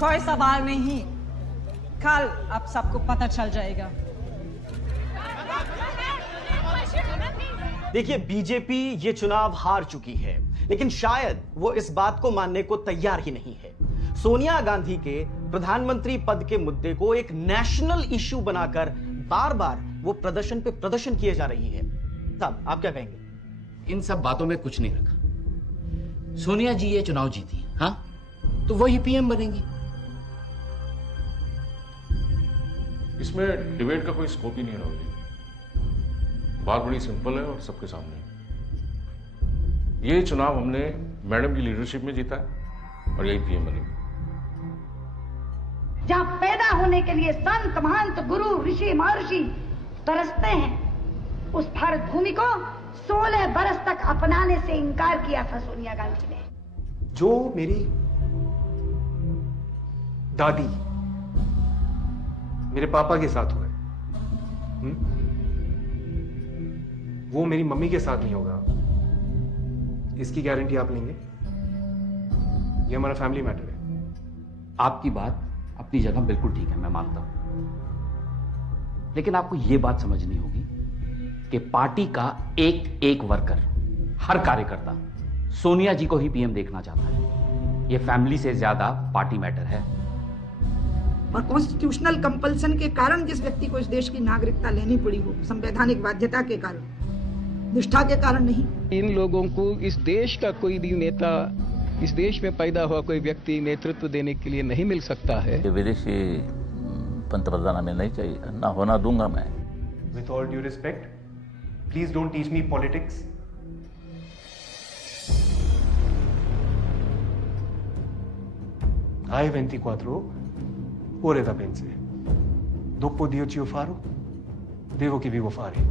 कोई सवाल नहीं, कल आप सबको पता चल जाएगा। देखिए, बीजेपी ये चुनाव हार चुकी है, लेकिन शायद वो इस बात को मानने को तैयार ही नहीं है। सोनिया गांधी के प्रधानमंत्री पद के मुद्दे को एक नेशनल इश्यू बनाकर बार बार वो प्रदर्शन पे प्रदर्शन किए जा रही है। साहब, आप क्या कहेंगे? इन सब बातों में कुछ नहीं रखा। सोनिया जी ये चुनाव जीती, हाँ, तो वही पीएम बनेंगी। इसमें डिबेट का कोई स्कोप ही नहीं राहुल जी। बात बड़ी सिंपल है और सबके सामने। ये चुनाव हमने मैडम की लीडरशिप में जीता है और यही पीएम बनेगी। जहां पैदा होने के लिए संत महंत गुरु ऋषि महर्षि तरसते हैं, उस भारत भूमि को 16 बरस तक अपनाने से इनकार किया था सोनिया गांधी ने। जो मेरी दादी मेरे पापा के साथ हुए, वो मेरी मम्मी के साथ नहीं होगा, इसकी गारंटी आप लेंगे? ये हमारा फैमिली मैटर है। आपकी बात अपनी जगह बिल्कुल ठीक है, मैं मानता हूं, लेकिन आपको यह बात समझनी होगी कि पार्टी का एक एक वर्कर, हर कार्यकर्ता सोनिया जी को ही पीएम देखना चाहता है। यह फैमिली से ज्यादा पार्टी मैटर है। और कॉन्स्टिट्यूशनल कंपल्सन के कारण जिस व्यक्ति को इस देश की नागरिकता लेनी पड़ी हो, संवैधानिक बाध्यता के कारण, निष्ठा के कारण नहीं। इन लोगों को इस देश का कोई भी नेता, इस देश में पैदा हुआ कोई व्यक्ति नेतृत्व देने के लिए नहीं मिल सकता है। विदेशी पंतप्रधान हमें नहीं चाहिए, ना होना दूंगा मैं। With all due respect, please don't teach me politics. Hai 24 ore da pense. Dopo Dio ci faro, devo che vivo fare.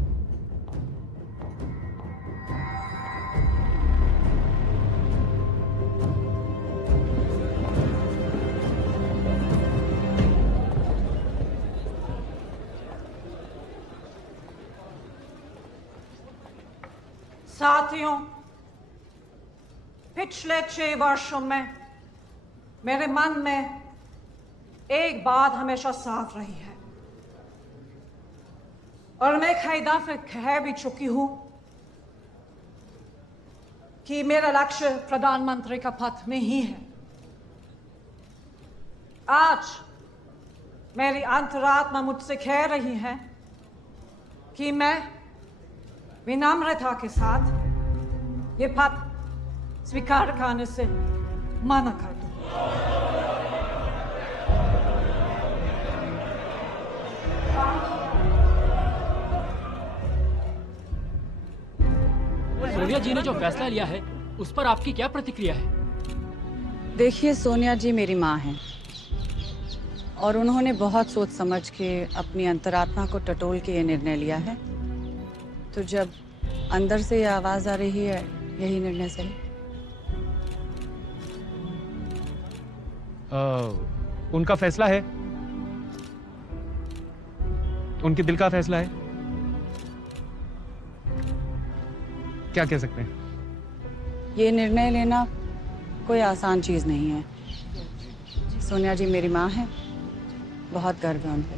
साथियों, पिछले 6 वर्षों में मेरे मन में एक बात हमेशा साफ रही है और मैं कई दफे कह भी चुकी हूं कि मेरा लक्ष्य प्रधानमंत्री का पद में ही है। आज मेरी अंतरात्मा मुझसे कह रही है कि मैं विनम्रता के साथ ये पद स्वीकार करने से मना कर दूं। सोनिया जी ने जो फैसला लिया है उस पर आपकी क्या प्रतिक्रिया है? देखिए, सोनिया जी मेरी माँ हैं और उन्होंने बहुत सोच समझ के अपनी अंतरात्मा को टटोल के ये निर्णय लिया है। तो जब अंदर से ये आवाज आ रही है, यही निर्णय सही। उनका फैसला है, उनके दिल का फैसला है, क्या कह सकते हैं? ये निर्णय लेना कोई आसान चीज नहीं है। सोनिया जी मेरी माँ है, बहुत गर्व है उन पे।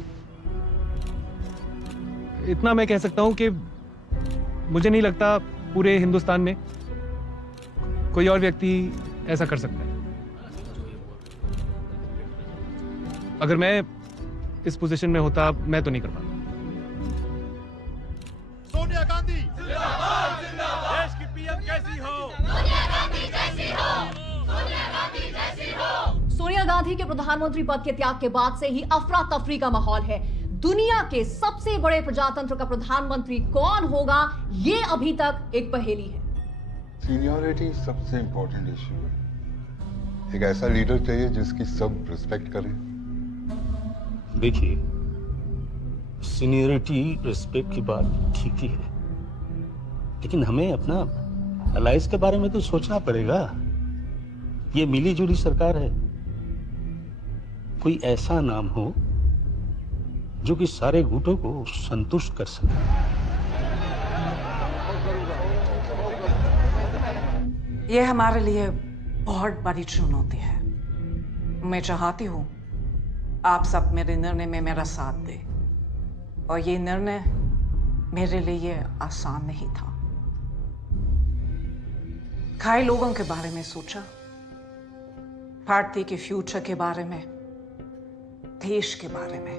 इतना मैं कह सकता हूं कि मुझे नहीं लगता पूरे हिंदुस्तान में कोई और व्यक्ति ऐसा कर सकता है। अगर मैं इस पोजीशन में होता, मैं तो नहीं कर पाता। सोनिया गांधी जिंदाबाद, जिंदाबाद। देश की पीएम कैसी हो? सोनिया गांधी जैसी हो, सोनिया गांधी जैसी हो। सोनिया गांधी के प्रधानमंत्री पद के त्याग के बाद से ही अफरा तफरी का माहौल है। दुनिया के सबसे बड़े प्रजातंत्र का प्रधानमंत्री कौन होगा, ये अभी तक एक पहेली है। सीनियरिटी सबसे इंपॉर्टेंट इश्यू है। एक ऐसा लीडर चाहिए जिसकी सब रिस्पेक्ट करें। देखिए, सीनियरिटी रिस्पेक्ट की बात ठीक ही है, लेकिन हमें अपना अलायंस के बारे में तो सोचना पड़ेगा। ये मिली जुली सरकार है, कोई ऐसा नाम हो जो कि सारे गुटों को संतुष्ट कर सके। ये हमारे लिए बहुत बड़ी चुनौती है। मैं चाहती हूं आप सब मेरे निर्णय में मेरा साथ दें। और ये निर्णय मेरे लिए आसान नहीं था। कई लोगों के बारे में सोचा, पार्टी के फ्यूचर के बारे में, देश के बारे में,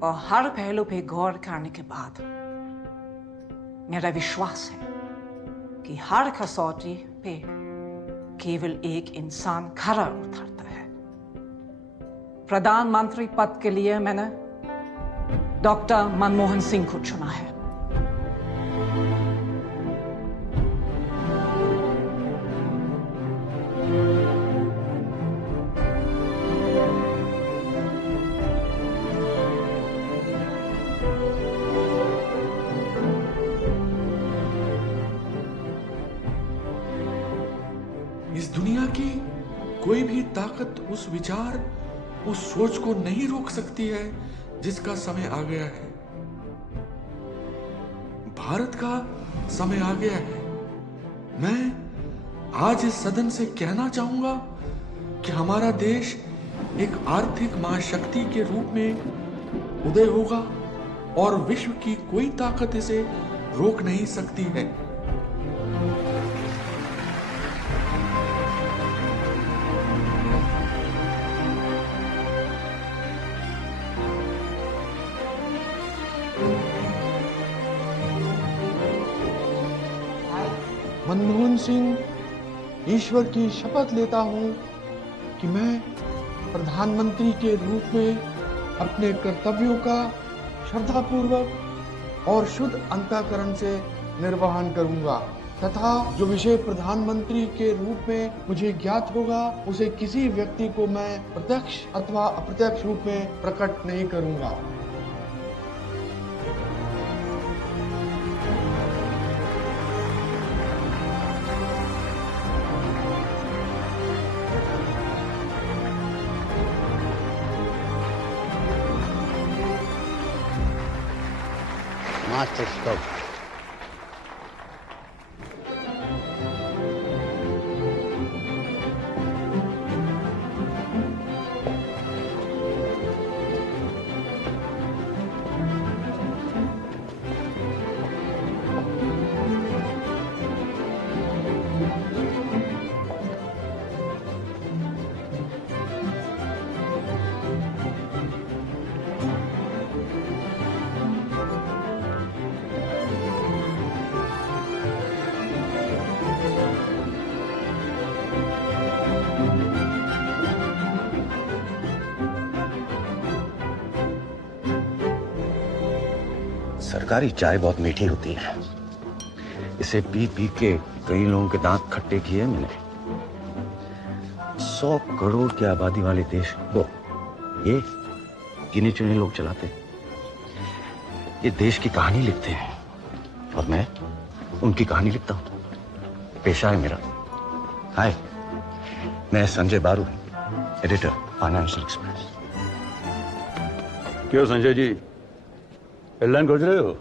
और हर पहलू पे गौर करने के बाद मेरा विश्वास है कि हर कसौटी पे केवल एक इंसान खरा उतरता है। प्रधानमंत्री पद के लिए मैंने डॉक्टर मनमोहन सिंह को चुना है। इस दुनिया की कोई भी ताकत उस विचार, उस सोच को नहीं रोक सकती है जिसका समय आ गया है। भारत का समय आ गया है। मैं आज इस सदन से कहना चाहूंगा कि हमारा देश एक आर्थिक महाशक्ति के रूप में उदय होगा और विश्व की कोई ताकत इसे रोक नहीं सकती है। मनमोहन सिंह, ईश्वर की शपथ लेता हूं कि मैं प्रधानमंत्री के रूप में अपने कर्तव्यों का श्रद्धापूर्वक और शुद्ध अंतःकरण से निर्वहन करूंगा तथा जो विषय प्रधानमंत्री के रूप में मुझे ज्ञात होगा उसे किसी व्यक्ति को मैं प्रत्यक्ष अथवा अप्रत्यक्ष रूप में प्रकट नहीं करूंगा। Master, stop. सरकारी चाय बहुत मीठी होती है। इसे पी पी के कई लोगों के दांत खट्टे किए मैंने। 100 करोड़ की आबादी वाले देश को ये गिने चुने लोग चलाते हैं। ये देश की कहानी लिखते हैं और मैं उनकी कहानी लिखता हूं। पेशा है मेरा। हाय, मैं संजय बारू, एडिटर, फाइनेंशियल एक्सप्रेस। क्यों संजय जी, हेडलाइन खोज रहे हो?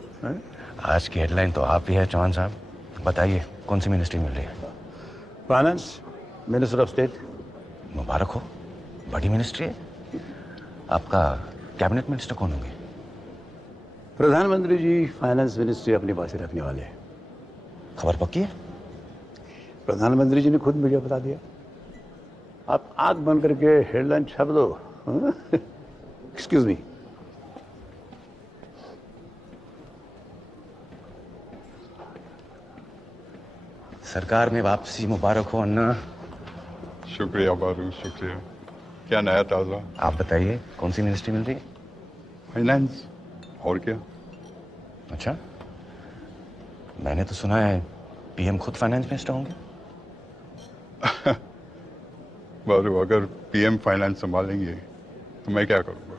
आज की हेडलाइन तो आप ही है चौहान साहब। बताइए कौन सी मिनिस्ट्री मिल रही है? Finance minister of state. मुबारक हो, बड़ी मिनिस्ट्री है। आपका कैबिनेट मिनिस्टर कौन होंगे? प्रधानमंत्री जी फाइनेंस मिनिस्ट्री अपने पास ही रखने वाले हैं। खबर पक्की है? प्रधानमंत्री जी ने खुद मुझे बता दिया। आप आंख बंद करके हेडलाइन छाप दो। Excuse me. सरकार में वापसी मुबारक हो अन्ना। शुक्रिया बारू, शुक्रिया। क्या नया ताज़ा? आप बताइए कौन सी मिनिस्ट्री मिल रही है? फाइनेंस। और क्या? अच्छा, मैंने तो सुना है पीएम खुद फाइनेंस मिनिस्टर होंगे। बारू, अगर पीएम फाइनेंस संभालेंगे तो मैं क्या करूँगा?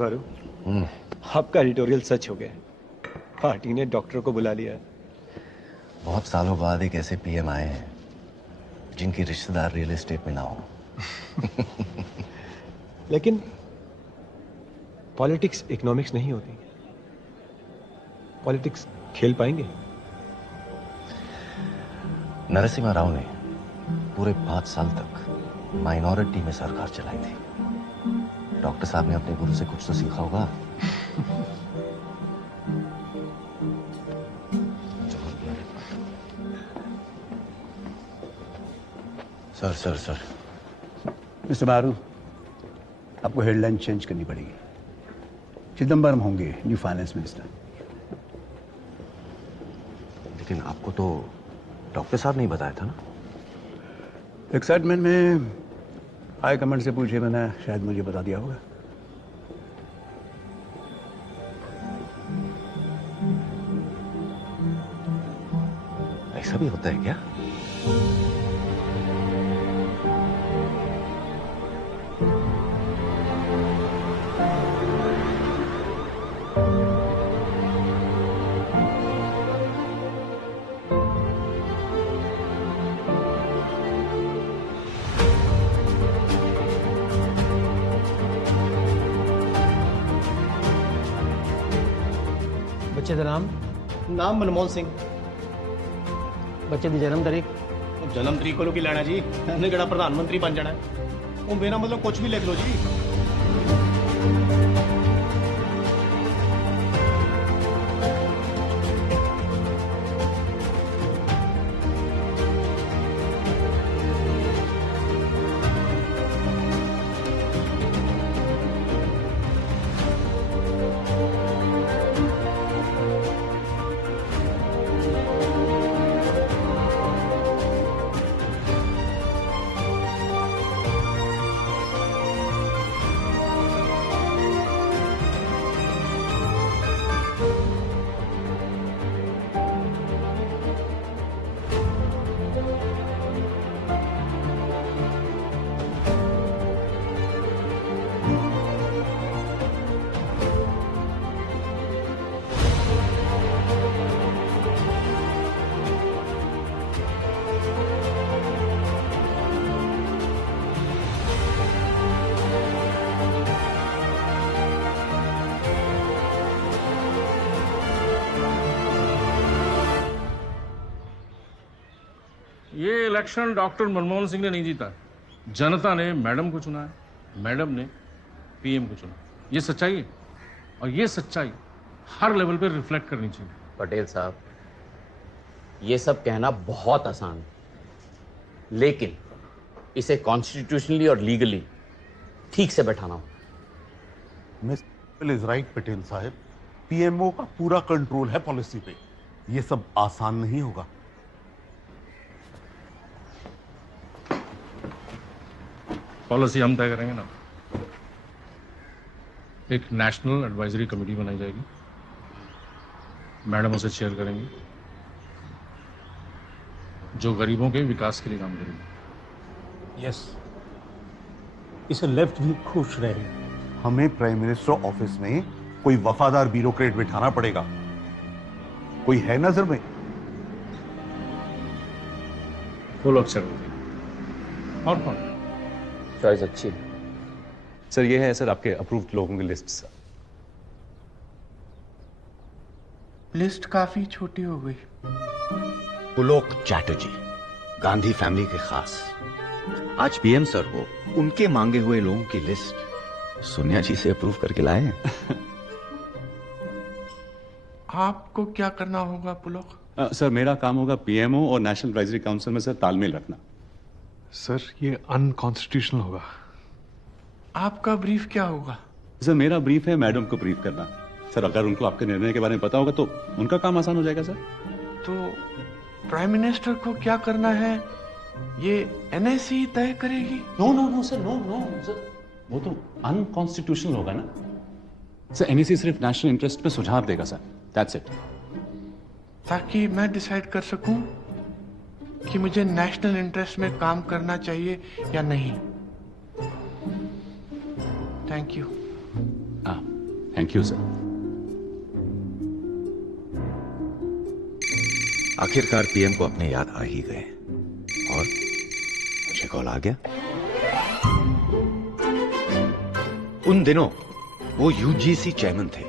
भारू, आपका एडिटोरियल सच हो गया। पार्टी ने डॉक्टर को बुला लिया। बहुत सालों बाद एक ऐसे पीएम आए हैं जिनकी रिश्तेदार रियल एस्टेट में ना हो। लेकिन पॉलिटिक्स इकोनॉमिक्स नहीं होती। पॉलिटिक्स खेल पाएंगे? नरसिम्हा राव ने पूरे 5 साल तक माइनॉरिटी में सरकार चलाई थी। डॉक्टर साहब ने अपने गुरु से कुछ तो सीखा होगा। सर मिस्टर मारू, आपको हेडलाइन चेंज करनी पड़ेगी। चिदम्बरम होंगे न्यू फाइनेंस मिनिस्टर। लेकिन आपको तो डॉक्टर साहब ने ही बताया था ना। एक्साइटमेंट में हाई कमांड से पूछे मैंने, शायद मुझे बता दिया होगा। ऐसा भी होता है क्या? बच्चे का नाम मनमोहन सिंह। बच्चे की जन्म तारीख? जन्म तरीक को की लेना जी, इन्हें केड़ा प्रधानमंत्री बन जाना है। वो मेरा मतलब कुछ भी लिख लो जी। ये इलेक्शन डॉक्टर मनमोहन सिंह ने नहीं जीता, जनता ने मैडम को चुना है, मैडम ने पीएम को चुना। ये सच्चाई है और ये सच्चाई हर लेवल पे रिफ्लेक्ट करनी चाहिए। पटेल साहब, ये सब कहना बहुत आसान है, लेकिन इसे कॉन्स्टिट्यूशनली और लीगली ठीक से बैठाना हो। मिस्टर इज राइट पटेल साहब, पीएमओ का पूरा कंट्रोल है पॉलिसी पे। ये सब आसान नहीं होगा। पॉलिसी हम तय करेंगे ना। एक नेशनल एडवाइजरी कमेटी बनाई जाएगी, मैडम उसे चेयर करेंगी, जो गरीबों के विकास के लिए काम करेगी। यस, इसे लेफ्ट भी खुश रहे। हमें प्राइम मिनिस्टर ऑफिस में कोई वफादार ब्यूरोक्रेट बिठाना पड़ेगा। कोई है नजर में? Full of service. और कौन? चॉइस अच्छी है सर। ये है सर आपके अप्रूव्ड लोगों की लिस्ट सर। लिस्ट काफी छोटी हो गई। पुलोक चैटर्जी, गांधी फैमिली के खास, आज पीएम सर को उनके मांगे हुए लोगों की लिस्ट सोनिया जी से अप्रूव करके लाए हैं। आपको क्या करना होगा पुलोक? सर मेरा काम होगा पीएमओ और नेशनल एडवाइजरी काउंसिल में सर तालमेल रखना। सर ये अनकॉन्स्टिट्यूशनल होगा। आपका ब्रीफ क्या होगा? सर मेरा ब्रीफ है मैडम को ब्रीफ करना। सर अगर उनको आपके निर्णय के बारे में पता होगा तो उनका काम आसान हो जाएगा सर। तो प्राइम मिनिस्टर को क्या करना है ये एनएससी तय करेगी? No no no sir, no no sir, वो तो अनकॉन्स्टिट्यूशनल होगा ना सर। एनएससी सिर्फ नेशनल इंटरेस्ट में सुझाव देगा सर, दैट्स इट। ताकि मैं डिसाइड कर सकूं कि मुझे नेशनल इंटरेस्ट में काम करना चाहिए या नहीं। Thank you. Thank you sir. आखिरकार पीएम को अपने याद आ ही गए और मुझे कॉल आ गया। उन दिनों वो यूजीसी चेयरमैन थे।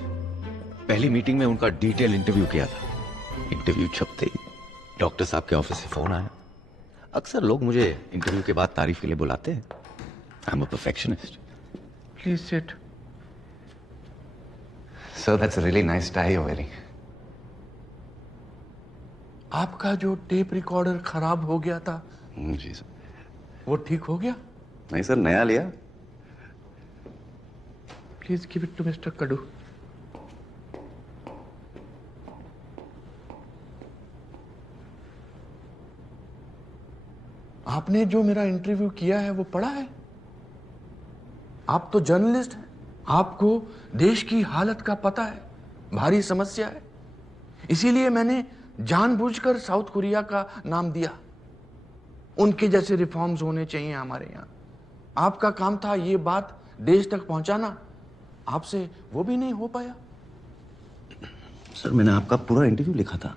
पहली मीटिंग में उनका डिटेल इंटरव्यू किया था। इंटरव्यू छपते ही डॉक्टर साहब के ऑफिस से फोन आया। अक्सर लोग मुझे इंटरव्यू के बाद तारीफ के लिए बुलाते हैं। I am a perfectionist. Please sit. Sir that's a really nice tie you wearing. आपका जो टेप रिकॉर्डर खराब हो गया था जी सर। वो ठीक हो गया? नहीं सर, नया लिया। Please give it to mister Kadu. आपने जो मेरा इंटरव्यू किया है वो पढ़ा है? आप तो जर्नलिस्ट हैं, आपको देश की हालत का पता है। भारी समस्या है, इसीलिए मैंने जानबूझकर साउथ कोरिया का नाम दिया। उनके जैसे रिफॉर्म्स होने चाहिए हमारे यहाँ। आपका काम था ये बात देश तक पहुंचाना, आपसे वो भी नहीं हो पाया। सर मैंने आपका पूरा इंटरव्यू लिखा था।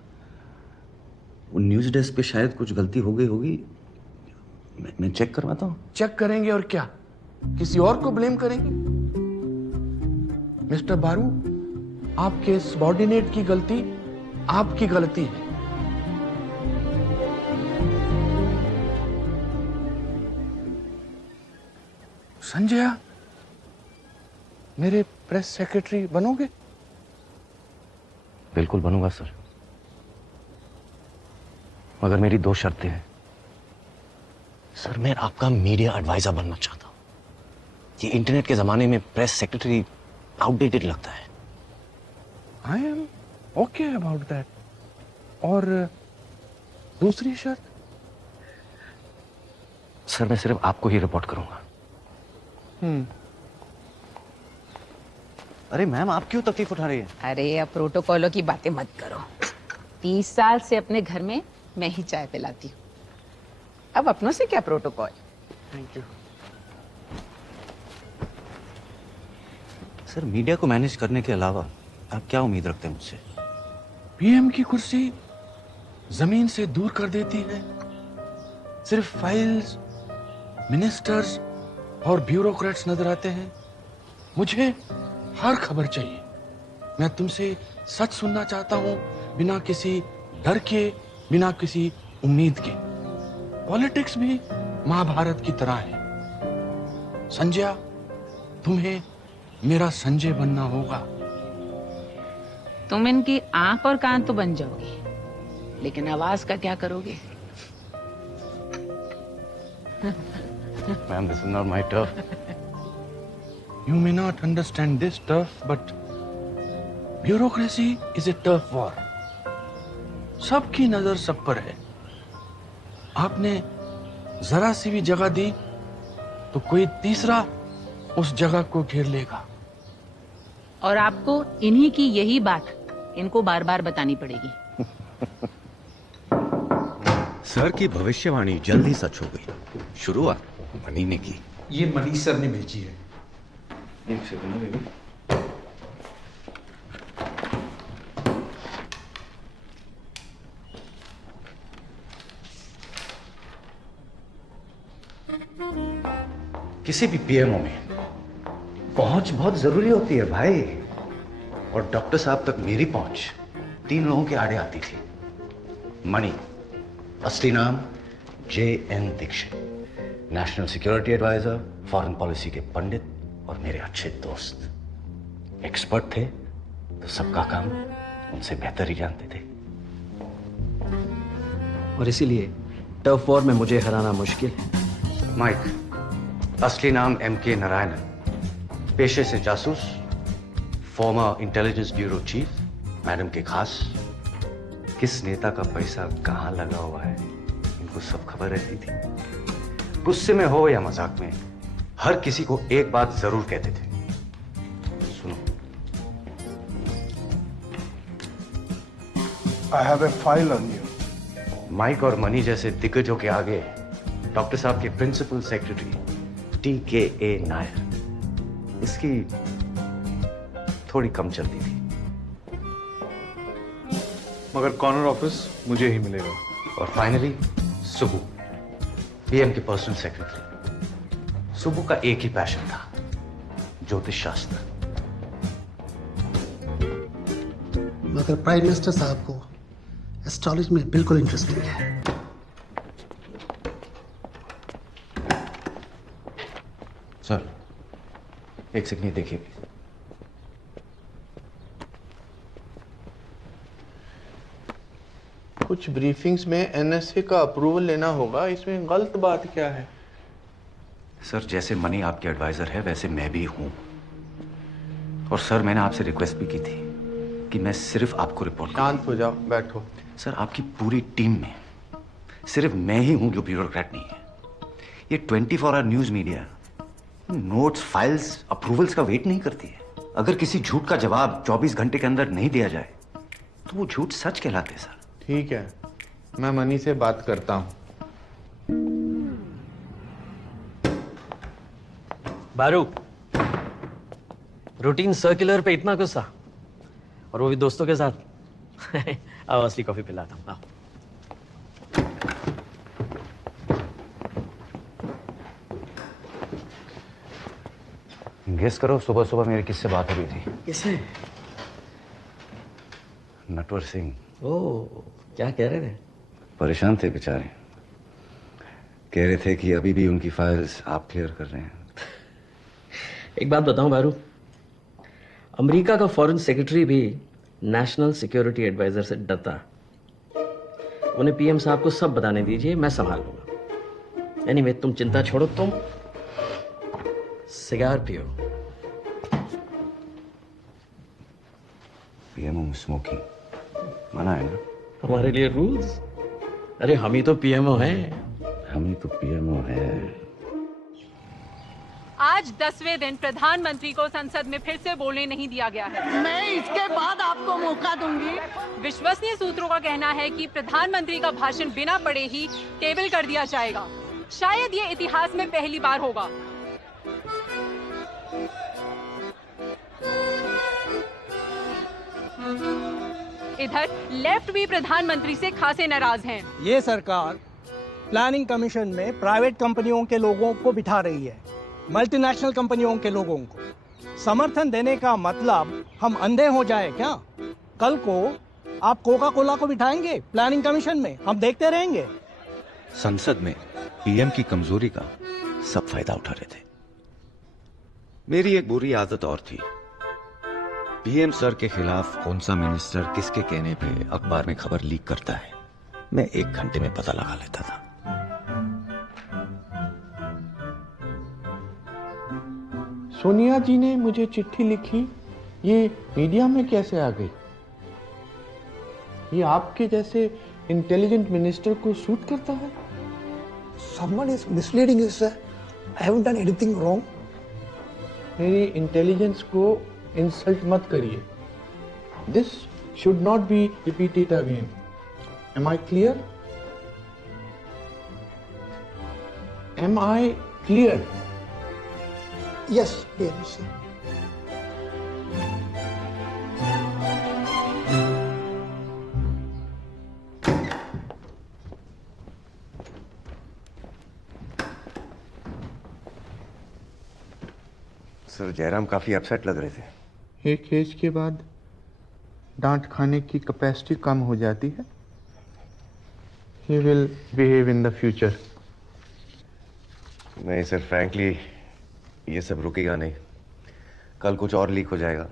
वो न्यूज डेस्क पे शायद कुछ गलती हो गई होगी। मैं चेक करवाता हूँ। चेक करेंगे और क्या, किसी और को ब्लेम करेंगे? मिस्टर बारू, आपके सबॉर्डिनेट की गलती आपकी गलती है। संजय, मेरे प्रेस सेक्रेटरी बनोगे? बिल्कुल बनूंगा सर, मगर मेरी 2 शर्तें हैं। सर मैं आपका मीडिया एडवाइजर बनना चाहता हूं। ये इंटरनेट के जमाने में प्रेस सेक्रेटरी आउटडेटेड लगता है। I am okay about that. और दूसरी शर्त? सर मैं सिर्फ आपको ही रिपोर्ट करूंगा। अरे मैम, आप क्यों तकलीफ उठा रही है? अरे अब प्रोटोकॉलों की बातें मत करो। 30 साल से अपने घर में मैं ही चाय पिलाती हूँ, अब अपनों से क्या protocol. Thank you. Sir media को मैनेज करने के अलावा आप क्या उम्मीद रखते हैं मुझसे? पीएम की कुर्सी जमीन से दूर कर देती है। सिर्फ फाइल्स, मिनिस्टर्स और ब्यूरोक्रेट्स नजर आते हैं। मुझे हर खबर चाहिए। मैं तुमसे सच सुनना चाहता हूं, बिना किसी डर के, बिना किसी उम्मीद के। पॉलिटिक्स भी महाभारत की तरह है। संजय, तुम्हें मेरा संजय बनना होगा। तुम इनकी आंख और कान तो बन जाओगे, लेकिन आवाज का क्या करोगे? Ma'am, this is not my turf. You may not understand this turf, but bureaucracy is a turf war. सबकी नजर सब पर है। आपने जरा सी भी जगह दी तो कोई तीसरा उस जगह को घेर लेगा। और आपको इन्हीं की यही बात इनको बार बार बतानी पड़ेगी। सर की भविष्यवाणी जल्द ही सच हो गई। शुरुआत मनी ने की। ये मनीष सर ने भेजी है। एक सेकंड बेबी। किसी भी पीएमओ में पहुंच बहुत जरूरी होती है भाई। और डॉक्टर साहब तक मेरी पहुंच 3 लोगों के आड़े आती थी। मणि, असली नाम JN Dixit, national security advisor, foreign policy के पंडित और मेरे अच्छे दोस्त। एक्सपर्ट थे तो सबका काम उनसे बेहतर ही जानते थे। और इसीलिए टफ वॉर में मुझे हराना मुश्किल है। माइक, असली नाम MK नारायणन, पेशे से जासूस, farmer intelligence bureau chief, madam के खास। किस नेता का पैसा कहां लगा हुआ है इनको सब खबर रहती थी। गुस्से में हो या मजाक में, हर किसी को एक बात जरूर कहते थे, सुनो। I have a file on you. Mike और मनी जैसे दिग्गजों के आगे डॉक्टर साहब के प्रिंसिपल सेक्रेटरी TKA नायर, इसकी थोड़ी कम चलती थी। मगर कॉर्नर ऑफिस मुझे ही मिलेगा। और फाइनली सुबू, पीएम की पर्सनल सेक्रेटरी। सुबू का एक ही पैशन था, ज्योतिष शास्त्र। मगर प्राइम मिनिस्टर साहब को एस्ट्रोलॉजी में बिल्कुल इंटरेस्ट नहीं है। सर, एक सेकंड देखिए प्लीज। कुछ ब्रीफिंग्स में एनएसए का अप्रूवल लेना होगा, इसमें गलत बात क्या है? सर, जैसे मनी आपके एडवाइजर है वैसे मैं भी हूं। और सर, मैंने आपसे रिक्वेस्ट भी की थी कि मैं सिर्फ आपको रिपोर्ट। शांत हो जाओ, बैठो। सर, आपकी पूरी टीम में सिर्फ मैं ही हूं जो ब्यूरोक्रेट नहीं है। ये 24 hour news media notes, files, approvals का वेट नहीं करती है। अगर किसी झूठ का जवाब 24 घंटे के अंदर नहीं दिया जाए तो वो झूठ सच कहलाते सर। ठीक है, मैं मनी से बात करता हूं। बारू, रूटीन सर्कुलर पे इतना गुस्सा, और वो भी दोस्तों के साथ। आओ असली कॉफी पिलाता हूँ, आओ। गेस करो, सुबह सुबह मेरी किससे बात हो रही थी? किससे? नटवर सिंह। ओह, क्या कह रहे थे? परेशान थे बेचारे। कह रहे थे कि अभी भी उनकी फाइल्स आप क्लियर कर रहे हैं। एक बात बताऊं बारू, अमेरिका का फॉरेन सेक्रेटरी भी नेशनल सिक्योरिटी एडवाइजर से डरता। उन्हें पीएम साहब को सब बताने दीजिए, मैं संभाल लूंगा। एनीवे, तुम चिंता छोड़ो, तुम सिगार पियो। पीएमओ में स्मोकिंग मना है ना? हमारे लिए रूल्स? अरे हम ही तो पीएमओ हैं। हम ही तो पीएमओ है। आज 10वें दिन प्रधानमंत्री को संसद में फिर से बोलने नहीं दिया गया है। मैं इसके बाद आपको मौका दूंगी। विश्वसनीय सूत्रों का कहना है कि प्रधानमंत्री का भाषण बिना पढ़े ही टेबल कर दिया जाएगा। शायद ये इतिहास में पहली बार होगा। इधर लेफ्ट भी प्रधानमंत्री से खासे नाराज हैं। ये सरकार प्लानिंग कमीशन में प्राइवेट कंपनियों के लोगों को बिठा रही है, मल्टीनेशनल कंपनियों के लोगों को। समर्थन देने का मतलब हम अंधे हो जाए क्या? कल को आप कोका कोला को बिठाएंगे प्लानिंग कमीशन में, हम देखते रहेंगे। संसद में पीएम की कमजोरी का सब फायदा उठा रहे थे। मेरी एक बुरी आदत और थी, पीएम सर के खिलाफ कौन सा मिनिस्टर किसके कहने पे अखबार में खबर लीक करता है, मैं 1 घंटे में पता लगा लेता था। सोनिया जी ने मुझे चिट्ठी लिखी, ये मीडिया में कैसे आ गई? ये आपके जैसे इंटेलिजेंट मिनिस्टर को सूट करता है? Someone is misleading you, sir. I haven't done anything wrong. मेरी इंटेलिजेंस को इंसल्ट मत करिए। This should not be repeated again. Am I clear? Am I clear? Yes, yes, sir. Sir, Jairam काफी upset लग रहे थे। एक एज के बाद डांट खाने की कैपेसिटी कम हो जाती है। He will behave in the future. नहीं सर, फ्रैंकली ये सब रुकेगा नहीं। कल कुछ और लीक हो जाएगा।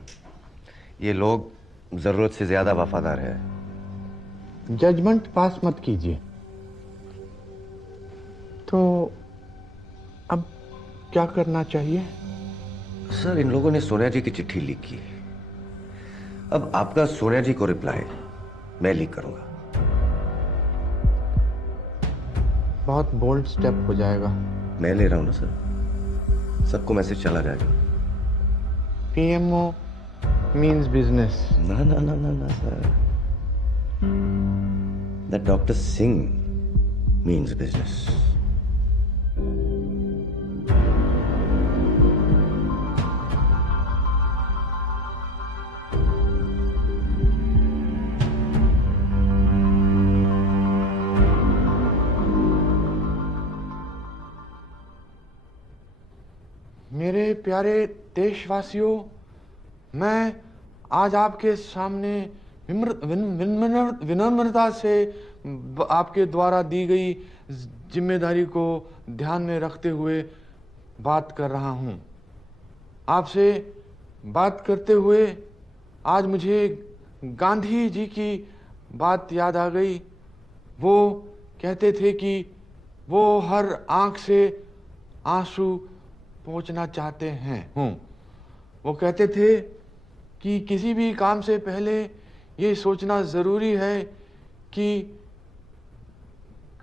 ये लोग जरूरत से ज्यादा वफादार है। जजमेंट पास मत कीजिए। तो अब क्या करना चाहिए? सर, इन लोगों ने सोनिया जी की चिट्ठी लीक की। अब आपका सोनिया जी को रिप्लाई मैं लीक करूंगा। बहुत बोल्ड स्टेप हो जाएगा। मैं ले रहा हूं ना सर, सबको मैसेज चला जाएगा। PMO means business. ना ना ना ना ना sir, that Dr. Singh means business. मेरे प्यारे देशवासियों, मैं आज आपके सामने विनम्रता से आपके द्वारा दी गई जिम्मेदारी को ध्यान में रखते हुए बात कर रहा हूं। आपसे बात करते हुए आज मुझे गांधी जी की बात याद आ गई। वो कहते थे कि वो हर आंख से आंसू पोंछना चाहते हैं। वो कहते थे कि किसी भी काम से पहले ये सोचना ज़रूरी है कि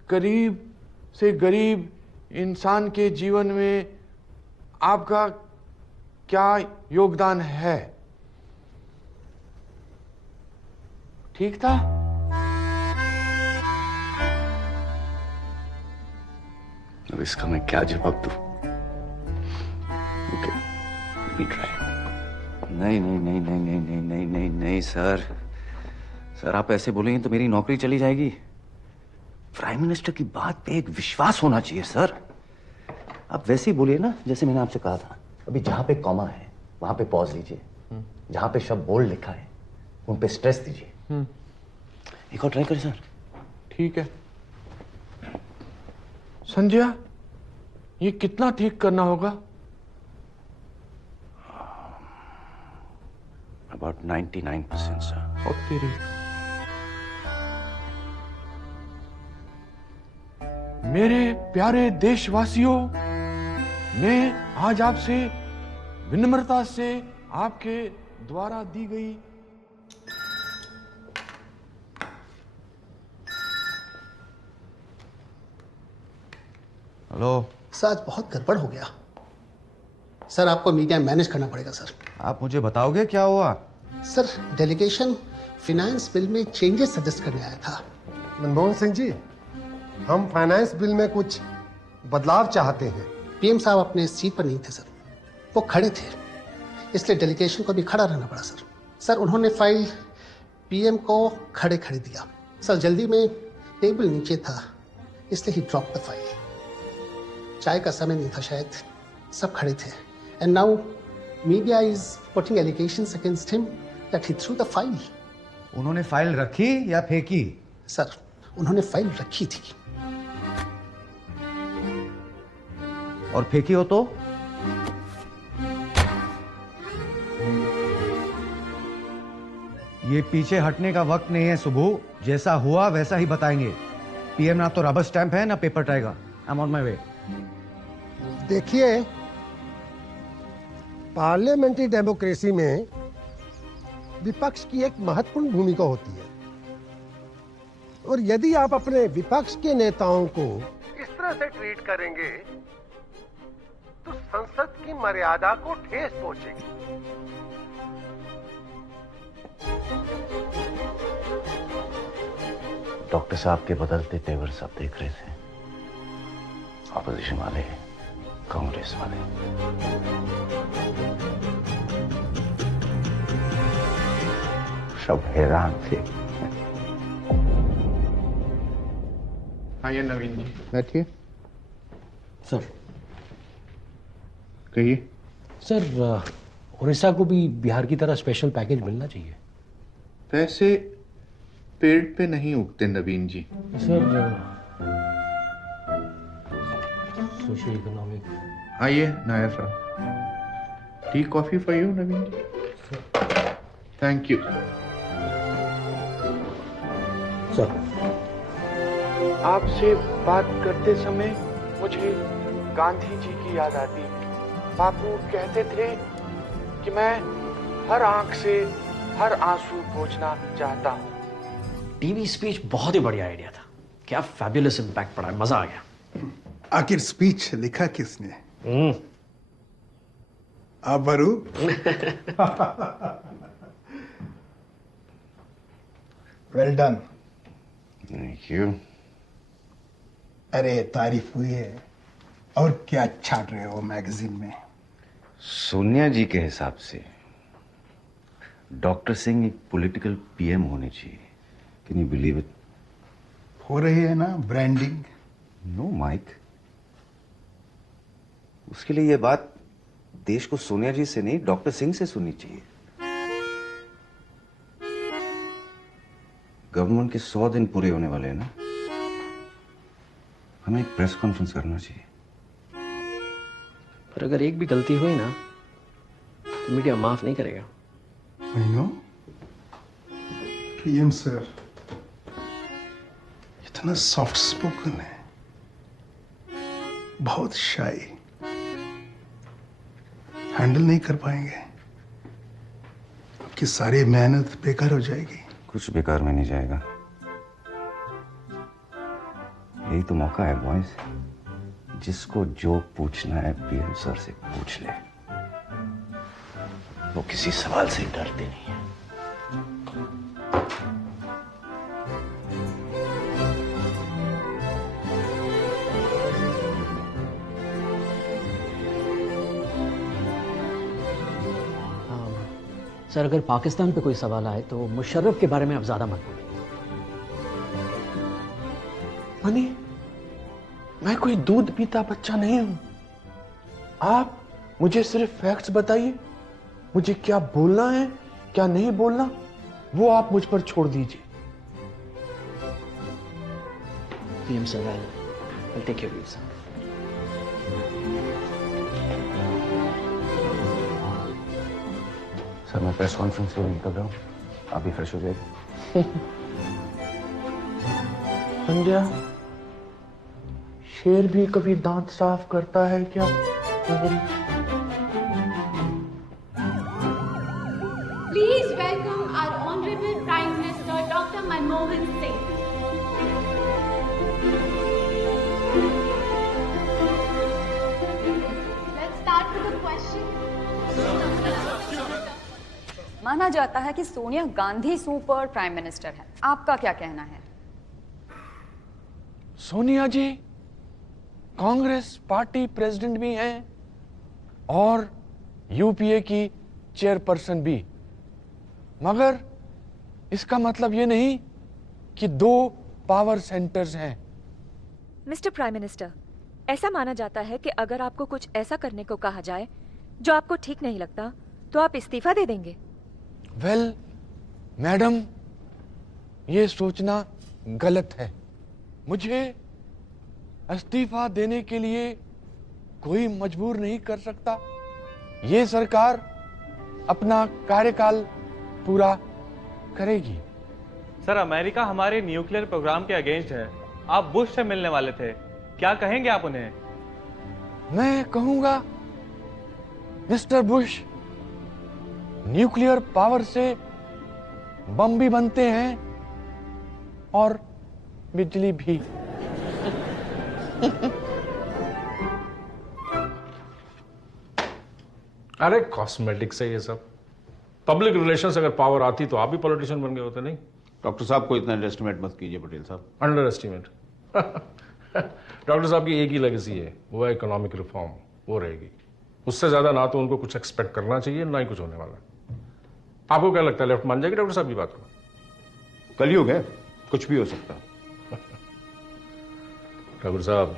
गरीब से गरीब इंसान के जीवन में आपका क्या योगदान है। ठीक था? अब इसका मैं क्या जवाब दूं? Okay, let me try. नहीं नहीं नहीं नहीं नहीं नहीं नहीं नहीं नहीं सर, सर आप ऐसे बोलेंगे तो मेरी नौकरी चली जाएगी। प्राइम मिनिस्टर की बात पे एक विश्वास होना चाहिए सर। आप वैसे ही बोलिए ना जैसे मैंने आपसे कहा था। अभी जहां पे कॉमा है वहां पे पॉज लीजिए, जहां पे शब्द बोल्ड लिखा है उन पे स्ट्रेस दीजिए। एक और ट्राई करें सर। ठीक है। संजय, ये कितना ठीक करना होगा? About 99% sir. और तेरी मेरे प्यारे देशवासियों, मैं आज आपसे विनम्रता से आपके द्वारा दी गई हेलो सर, आज बहुत गड़बड़ हो गया सर। आपको मीडिया मैनेज करना पड़ेगा सर। आप मुझे बताओगे क्या हुआ? सर, डेलीगेशन फाइनेंस बिल में चेंजेस सजेस्ट करने आया था। मनमोहन सिंह जी, हम फाइनेंस बिल में कुछ बदलाव चाहते हैं। पीएम साहब अपने सीट पर नहीं थे सर, वो खड़े थे, इसलिए डेलीगेशन को भी खड़ा रहना पड़ा सर। सर, उन्होंने फाइल पीएम को खड़े खड़े दिया सर। जल्दी में टेबल नीचे था इसलिए ही ड्रॉप द फाइल। चाय का समय नहीं था शायद, सब खड़े थे। And now media is putting allegations against him that he through the file. उन्होंने फाइल रखी या फेंकी? सर, उन्होंने फाइल रखी थी। और फेंकी हो तो? ये पीछे हटने का वक्त नहीं है सुबू। जैसा हुआ वैसा ही बताएंगे। पीएम ना तो रबर स्टैंप है ना paper tiger. I am on my way. देखिए, पार्लियामेंट्री डेमोक्रेसी में विपक्ष की एक महत्वपूर्ण भूमिका होती है, और यदि आप अपने विपक्ष के नेताओं को इस तरह से ट्रीट करेंगे तो संसद की मर्यादा को ठेस पहुंचेगी। डॉक्टर साहब के बदलते तेवर सब देख रहे थे। ऑपोजिशन वाले, कांग्रेस वाले। सब हैरान थे। आइए नवीन जी, बैठिए। सर कहिए। सर, उड़ीसा को भी बिहार की तरह स्पेशल पैकेज मिलना चाहिए। पैसे पेड़ पे नहीं उगते Naveen ji. Sir, social economic. आइए नायर साहब, tea coffee for you Naveen ji. Thank you sir. आपसे बात करते समय मुझे गांधी जी की याद आती है। बापू कहते थे कि मैं हर आंख से हर आंसू पोंछना चाहता हूँ। टीवी स्पीच बहुत ही बढ़िया आइडिया था। क्या फैबुलस इम्पैक्ट पड़ा है, मजा आ गया। आखिर स्पीच लिखा किसने? आप बरू? Well done. Thank you. अरे तारीफ हुई है। और क्या छाट रहे हो मैगजीन में? सोनिया जी के हिसाब से डॉक्टर सिंह एक पॉलिटिकल पीएम होने चाहिए। Can you believe it? हो रही है ना ब्रांडिंग? नो माइक, उसके लिए ये बात देश को सोनिया जी से नहीं डॉक्टर सिंह से सुननी चाहिए। गवर्नमेंट के 100 दिन पूरे होने वाले हैं ना, हमें एक प्रेस कॉन्फ्रेंस करना चाहिए। पर अगर एक भी गलती हुई ना तो मीडिया माफ नहीं करेगा। I know. पीएम सर इतना सॉफ्ट स्पोकन है, बहुत शाई, हैंडल नहीं कर पाएंगे। आपकी सारी मेहनत बेकार हो जाएगी। कुछ बेकार में नहीं जाएगा। यही तो मौका है बॉयज, जिसको जो पूछना है पीएम सर से पूछ ले। वो किसी सवाल से डरते नहीं है। सर अगर पाकिस्तान पे कोई सवाल आए तो मुशर्रफ के बारे में आप ज्यादा मत बोलिए। मनी, मैं कोई दूध पीता बच्चा नहीं हूं। आप मुझे सिर्फ फैक्ट्स बताइए। मुझे क्या बोलना है क्या नहीं बोलना वो आप मुझ पर छोड़ दीजिए। PM sir, I'll take your views. Sir मैं प्रेस कॉन्फ्रेंस के लिए निकल रहा हूँ, आप भी फ्रेश हो जाइए। संजय, शेर भी कभी दांत साफ करता है क्या? Please welcome our Honorable Prime Minister Dr. Manmohan Singh. Let's start with the question. माना जाता है कि Sonia Gandhi super prime minister है, आपका क्या कहना है? सोनिया जी कांग्रेस पार्टी प्रेसिडेंट भी हैं और यूपीए की चेयरपर्सन भी, मगर इसका मतलब ये नहीं कि दो पावर सेंटर्स हैं। मिस्टर प्राइम मिनिस्टर, ऐसा माना जाता है कि अगर आपको कुछ ऐसा करने को कहा जाए जो आपको ठीक नहीं लगता तो आप इस्तीफा दे देंगे। वेल, मैडम, ये सोचना गलत है। मुझे इस्तीफा देने के लिए कोई मजबूर नहीं कर सकता। ये सरकार अपना कार्यकाल पूरा करेगी। सर, अमेरिका हमारे न्यूक्लियर प्रोग्राम के अगेंस्ट है। आप बुश से मिलने वाले थे, क्या कहेंगे आप उन्हें? मैं कहूंगा, मिस्टर बुश, न्यूक्लियर पावर से बम भी बनते हैं और बिजली भी। अरे कॉस्मेटिक्स है ये सब। पब्लिक रिलेशंस अगर पावर आती तो आप भी पॉलिटिशियन बन गए होते नहीं? डॉक्टर साहब को इतना अंडर एस्टिमेट मत कीजिए पटेल साहब। Under estimate? डॉक्टर साहब की एक ही लेगेसी है, वो है इकोनॉमिक रिफॉर्म, वो रहेगी। उससे ज्यादा ना तो उनको कुछ एक्सपेक्ट करना चाहिए, ना ही कुछ होने वाला। आपको क्या लगता है, लेफ्ट मान जाएगी डॉक्टर साहब की बात को? कलयुग है, कुछ भी हो सकता है। ठाकुर साहब,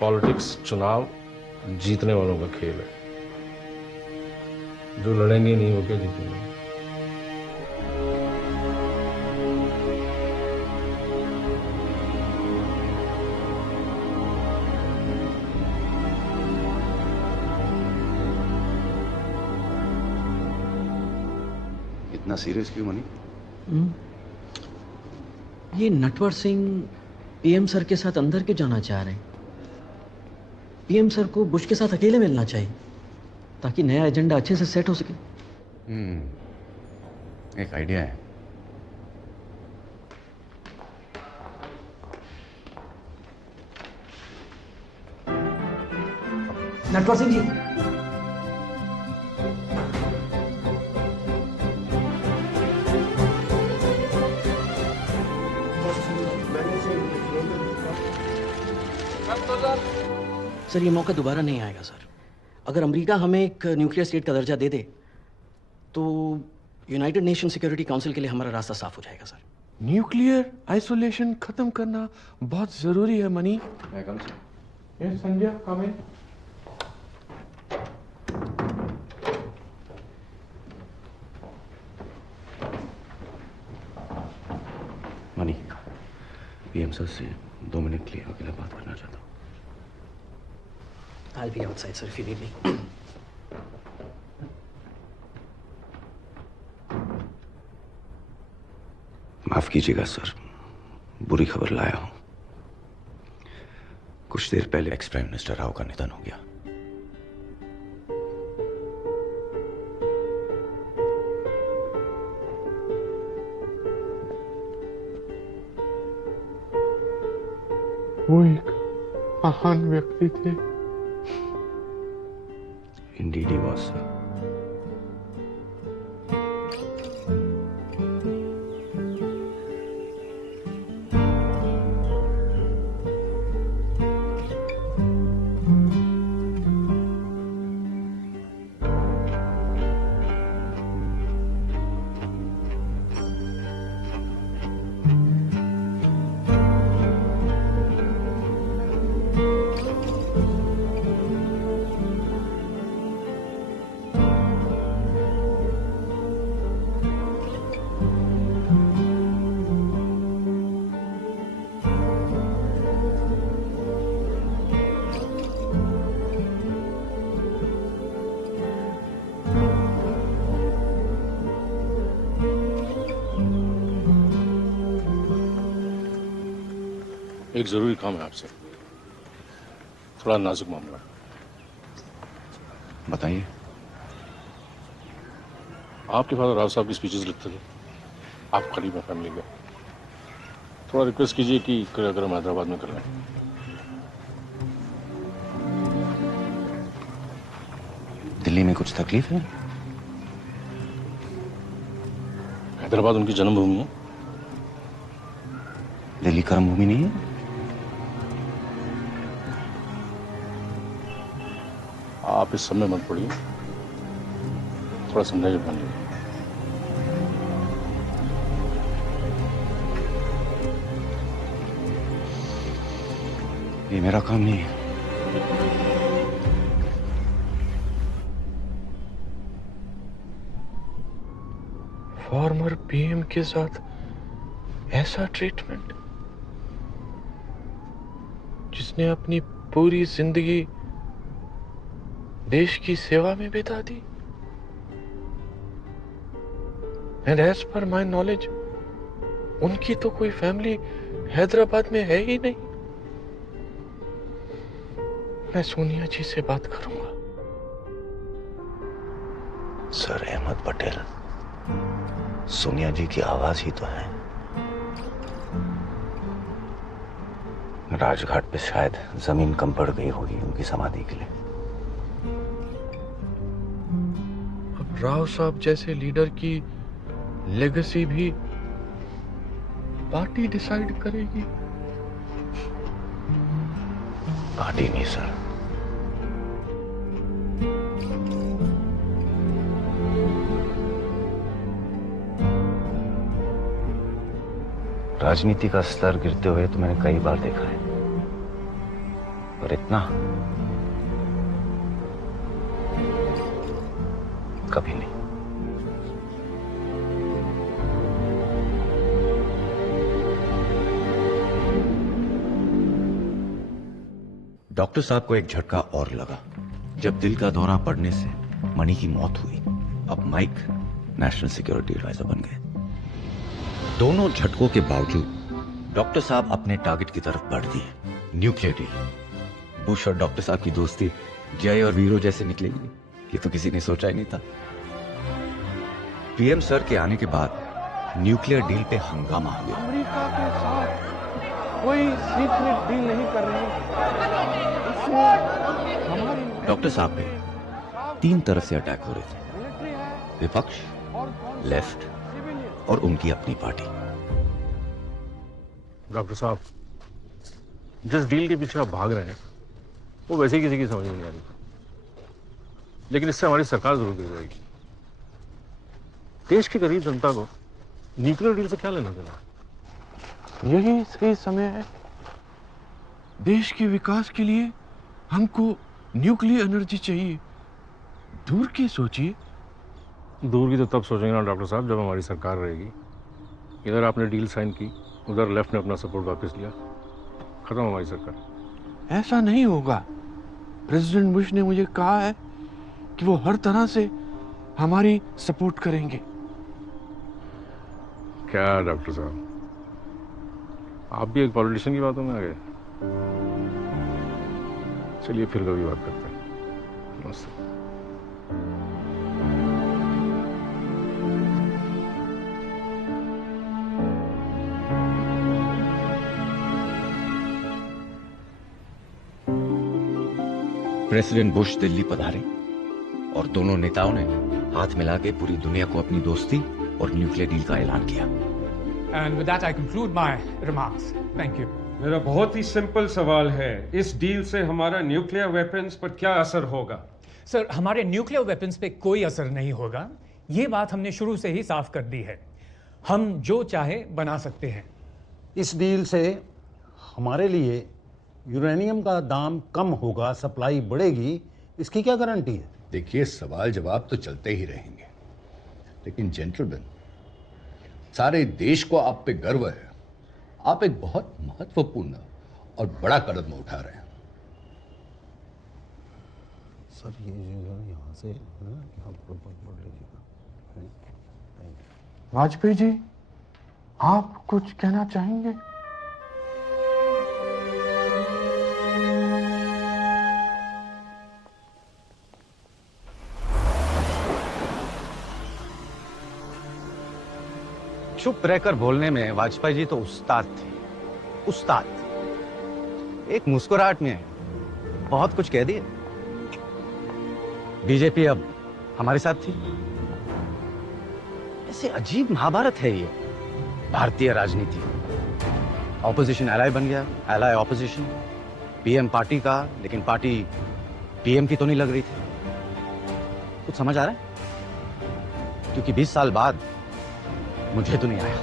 पॉलिटिक्स चुनाव जीतने वालों का खेल है। जो लड़ेंगे नहीं वो क्या जीतेंगे? इतना सीरियस क्यों मनी? ये नटवर सिंह पीएम सर के साथ अंदर क्यों जाना चाह रहे हैं? पीएम सर को बुश के साथ अकेले मिलना चाहिए ताकि नया एजेंडा अच्छे से सेट हो सके। एक आइडिया है। नटवर सिंह जी, सर ये मौका दोबारा नहीं आएगा सर। अगर अमेरिका हमें एक न्यूक्लियर स्टेट का दर्जा दे दे तो यूनाइटेड नेशन सिक्योरिटी काउंसिल के लिए हमारा रास्ता साफ हो जाएगा सर। न्यूक्लियर आइसोलेशन खत्म करना बहुत जरूरी है मनी। मैं कम से यस संजय, कम इन। पीएम सर से 2 मिनट के लिए अकेला बात करना चाहता हूँ। I'll be outside, sir, if you need me. माफ कीजिएगा सर, बुरी खबर लाया हूं। कुछ देर पहले एक्स प्राइम मिनिस्टर राव का निधन हो गया। वो एक महान व्यक्ति थे। Indeed he was, sir. एक जरूरी काम है आपसे, थोड़ा नाजुक मामला है। बताइए। आपके फादर राव साहब की स्पीचेस लिखते थे, आप करीब में फैमिली के, थोड़ा रिक्वेस्ट कीजिए कि कार्यक्रम हैदराबाद में कर लें। दिल्ली में कुछ तकलीफ है? हैदराबाद उनकी जन्मभूमि है। दिल्ली कर्मभूमि नहीं है? आप इस समय मत पड़िए, थोड़ा समझाइए फैमिली। ये मेरा काम नहीं है। फॉर्मर पीएम के साथ ऐसा ट्रीटमेंट, जिसने अपनी पूरी जिंदगी देश की सेवा में बिता दी। And as per my knowledge, उनकी तो कोई फैमिली हैदराबाद में है ही नहीं। मैं सोनिया जी से बात करूंगा। सर अहमद पटेल, सोनिया जी की आवाज ही तो है। राजघाट पे शायद जमीन कम पड़ गई होगी उनकी समाधि के लिए। अब राव साहब जैसे लीडर की लेगेसी भी पार्टी डिसाइड करेगी। पार्टी नहीं सर, राजनीति का स्तर गिरते हुए तो मैंने कई बार देखा है, और इतना कभी नहीं। डॉक्टर साहब को एक झटका और लगा जब दिल का दौरा पड़ने से मणि की मौत हुई। अब माइक नेशनल सिक्योरिटी एडवाइजर बन गए। दोनों झटकों के बावजूद डॉक्टर साहब अपने टारगेट की तरफ बढ़ दिए, न्यूक्लियर डील। बुश और डॉक्टर साहब की दोस्ती जय और वीरों जैसे निकलेगी, ये तो किसी ने सोचा ही नहीं था। पीएम सर के आने के बाद न्यूक्लियर डील पे हंगामा हो गया। अमेरिका के साथ कोई सीक्रेट डील नहीं कर रहे हैं। डॉक्टर साहब पे 3 तरफ से अटैक हो रहे थे, विपक्ष, लेफ्ट और उनकी अपनी पार्टी। डॉक्टर साहब, जिस डील के पीछे आप भाग रहे हैं वो वैसे ही किसी की समझ में नहीं आ रही, लेकिन इससे हमारी सरकार जरूर गिर जाएगी। देश की गरीब जनता को न्यूक्लियर डील से क्या लेना देना? यही सही समय है। देश के विकास के लिए हमको न्यूक्लियर एनर्जी चाहिए। दूर की सोचिए। दूर की तो तब सोचेंगे ना डॉक्टर साहब जब हमारी सरकार रहेगी। इधर आपने डील साइन की, उधर लेफ्ट ने अपना सपोर्ट वापस लिया, खत्म हमारी सरकार। ऐसा नहीं होगा। प्रेसिडेंट बुश ने मुझे कहा है कि वो हर तरह से हमारी सपोर्ट करेंगे। क्या डॉक्टर साहब, आप भी एक पॉलिटिशियन की बातों में आ गए। चलिए फिर कभी बात करते हैं। नमस्ते। प्रेसिडेंट बुश दिल्ली पधारे और दोनों नेताओं ने हाथ मिला के पूरी दुनिया को अपनी दोस्ती और न्यूक्लियर डील का ऐलान किया। And with that I conclude my remarks. Thank you. मेरा बहुत ही सिंपल सवाल है, इस डील से हमारा न्यूक्लियर वेपन्स पर क्या असर होगा? सर, हमारे न्यूक्लियर वेपन्स पे कोई असर नहीं होगा। ये बात हमने शुरू से ही साफ कर दी है। हम जो चाहे बना सकते हैं। इस डील से हमारे लिए यूरेनियम का दाम कम होगा, सप्लाई बढ़ेगी, इसकी क्या गारंटी है? देखिए, सवाल जवाब तो चलते ही रहेंगे, लेकिन जेंटलमैन, सारे देश को आप पे गर्व है। आप एक बहुत महत्वपूर्ण और बड़ा कदम उठा रहे हैं। सर, ये यहाँ से वाजपेयी जी, आप कुछ कहना चाहेंगे? चुप रहकर बोलने में वाजपेयी जी तो उस्ताद थे, उस्ताद। एक मुस्कुराहट में बहुत कुछ कह दिए। बीजेपी अब हमारे साथ थी। ऐसे अजीब महाभारत है ये भारतीय राजनीति। ऑपोजिशन एलाय बन गया, एलाय ऑपोजिशन। पीएम पार्टी का, लेकिन पार्टी पीएम की तो नहीं लग रही थी। कुछ समझ आ रहा है? क्योंकि 20 साल बाद मुझे तो नहीं आया।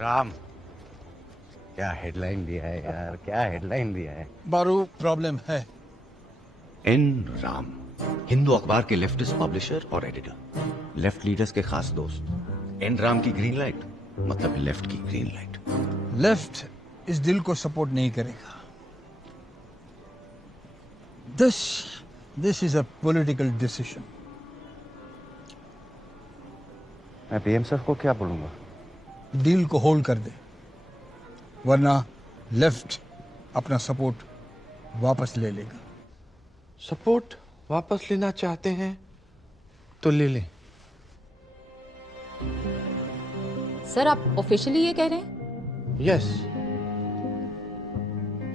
राम, क्या हेडलाइन दिया है यार, क्या हेडलाइन दिया है। बारू, प्रॉब्लम है। एन राम, हिंदू अखबार के लेफ्टिस्ट पब्लिशर और एडिटर, लेफ्ट लीडर्स के खास दोस्त। एन राम की ग्रीन लाइट मतलब लेफ्ट की ग्रीन लाइट। लेफ्ट इस दिल को सपोर्ट नहीं करेगा। This is a political decision. मैं पीएम सर को क्या बोलूंगा? डील को होल्ड कर दे, वरना लेफ्ट अपना सपोर्ट वापस ले लेगा। सपोर्ट वापस लेना चाहते हैं तो ले लें। सर, आप ऑफिशियली ये कह रहे हैं? यस,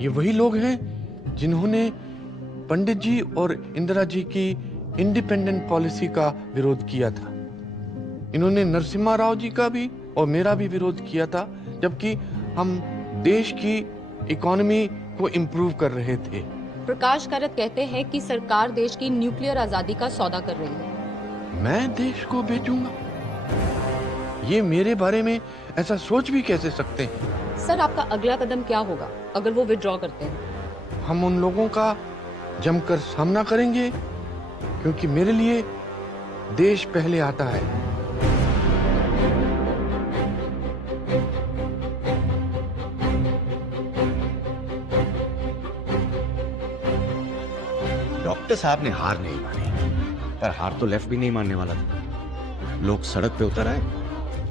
ये वही लोग हैं जिन्होंने पंडित जी और इंदिरा जी की इंडिपेंडेंट पॉलिसी का विरोध किया था। इन्होंने नरसिम्हा राव जी का भी और मेरा भी विरोध किया था, जबकि हम देश की इकोनॉमी को इम्प्रूव कर रहे थे। प्रकाश कारत कहते हैं कि सरकार देश की न्यूक्लियर आजादी का सौदा कर रही है। मैं देश को बेचूंगा? ये मेरे बारे में ऐसा सोच भी कैसे सकते हैं? सर, आपका अगला कदम क्या होगा अगर वो विड्रॉ करते हैं? हम उन लोगों का जमकर सामना करेंगे, क्योंकि मेरे लिए देश पहले आता है। डॉक्टर साहब ने हार नहीं मानी, पर हार तो लेफ्ट भी नहीं मानने वाला था। लोग सड़क पे उतर आए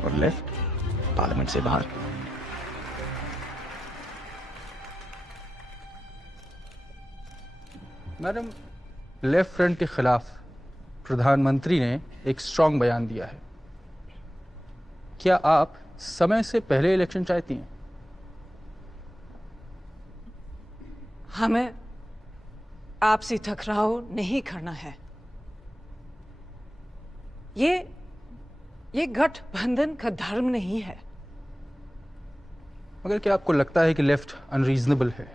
और लेफ्ट पार्लियामेंट से बाहर। मैडम, लेफ्ट फ्रंट के खिलाफ प्रधानमंत्री ने एक स्ट्रांग बयान दिया है। क्या आप समय से पहले इलेक्शन चाहती हैं? हमें आपसी टकराव नहीं करना है। ये गठबंधन का धर्म नहीं है। मगर क्या आपको लगता है कि लेफ्ट अनरीजनेबल है?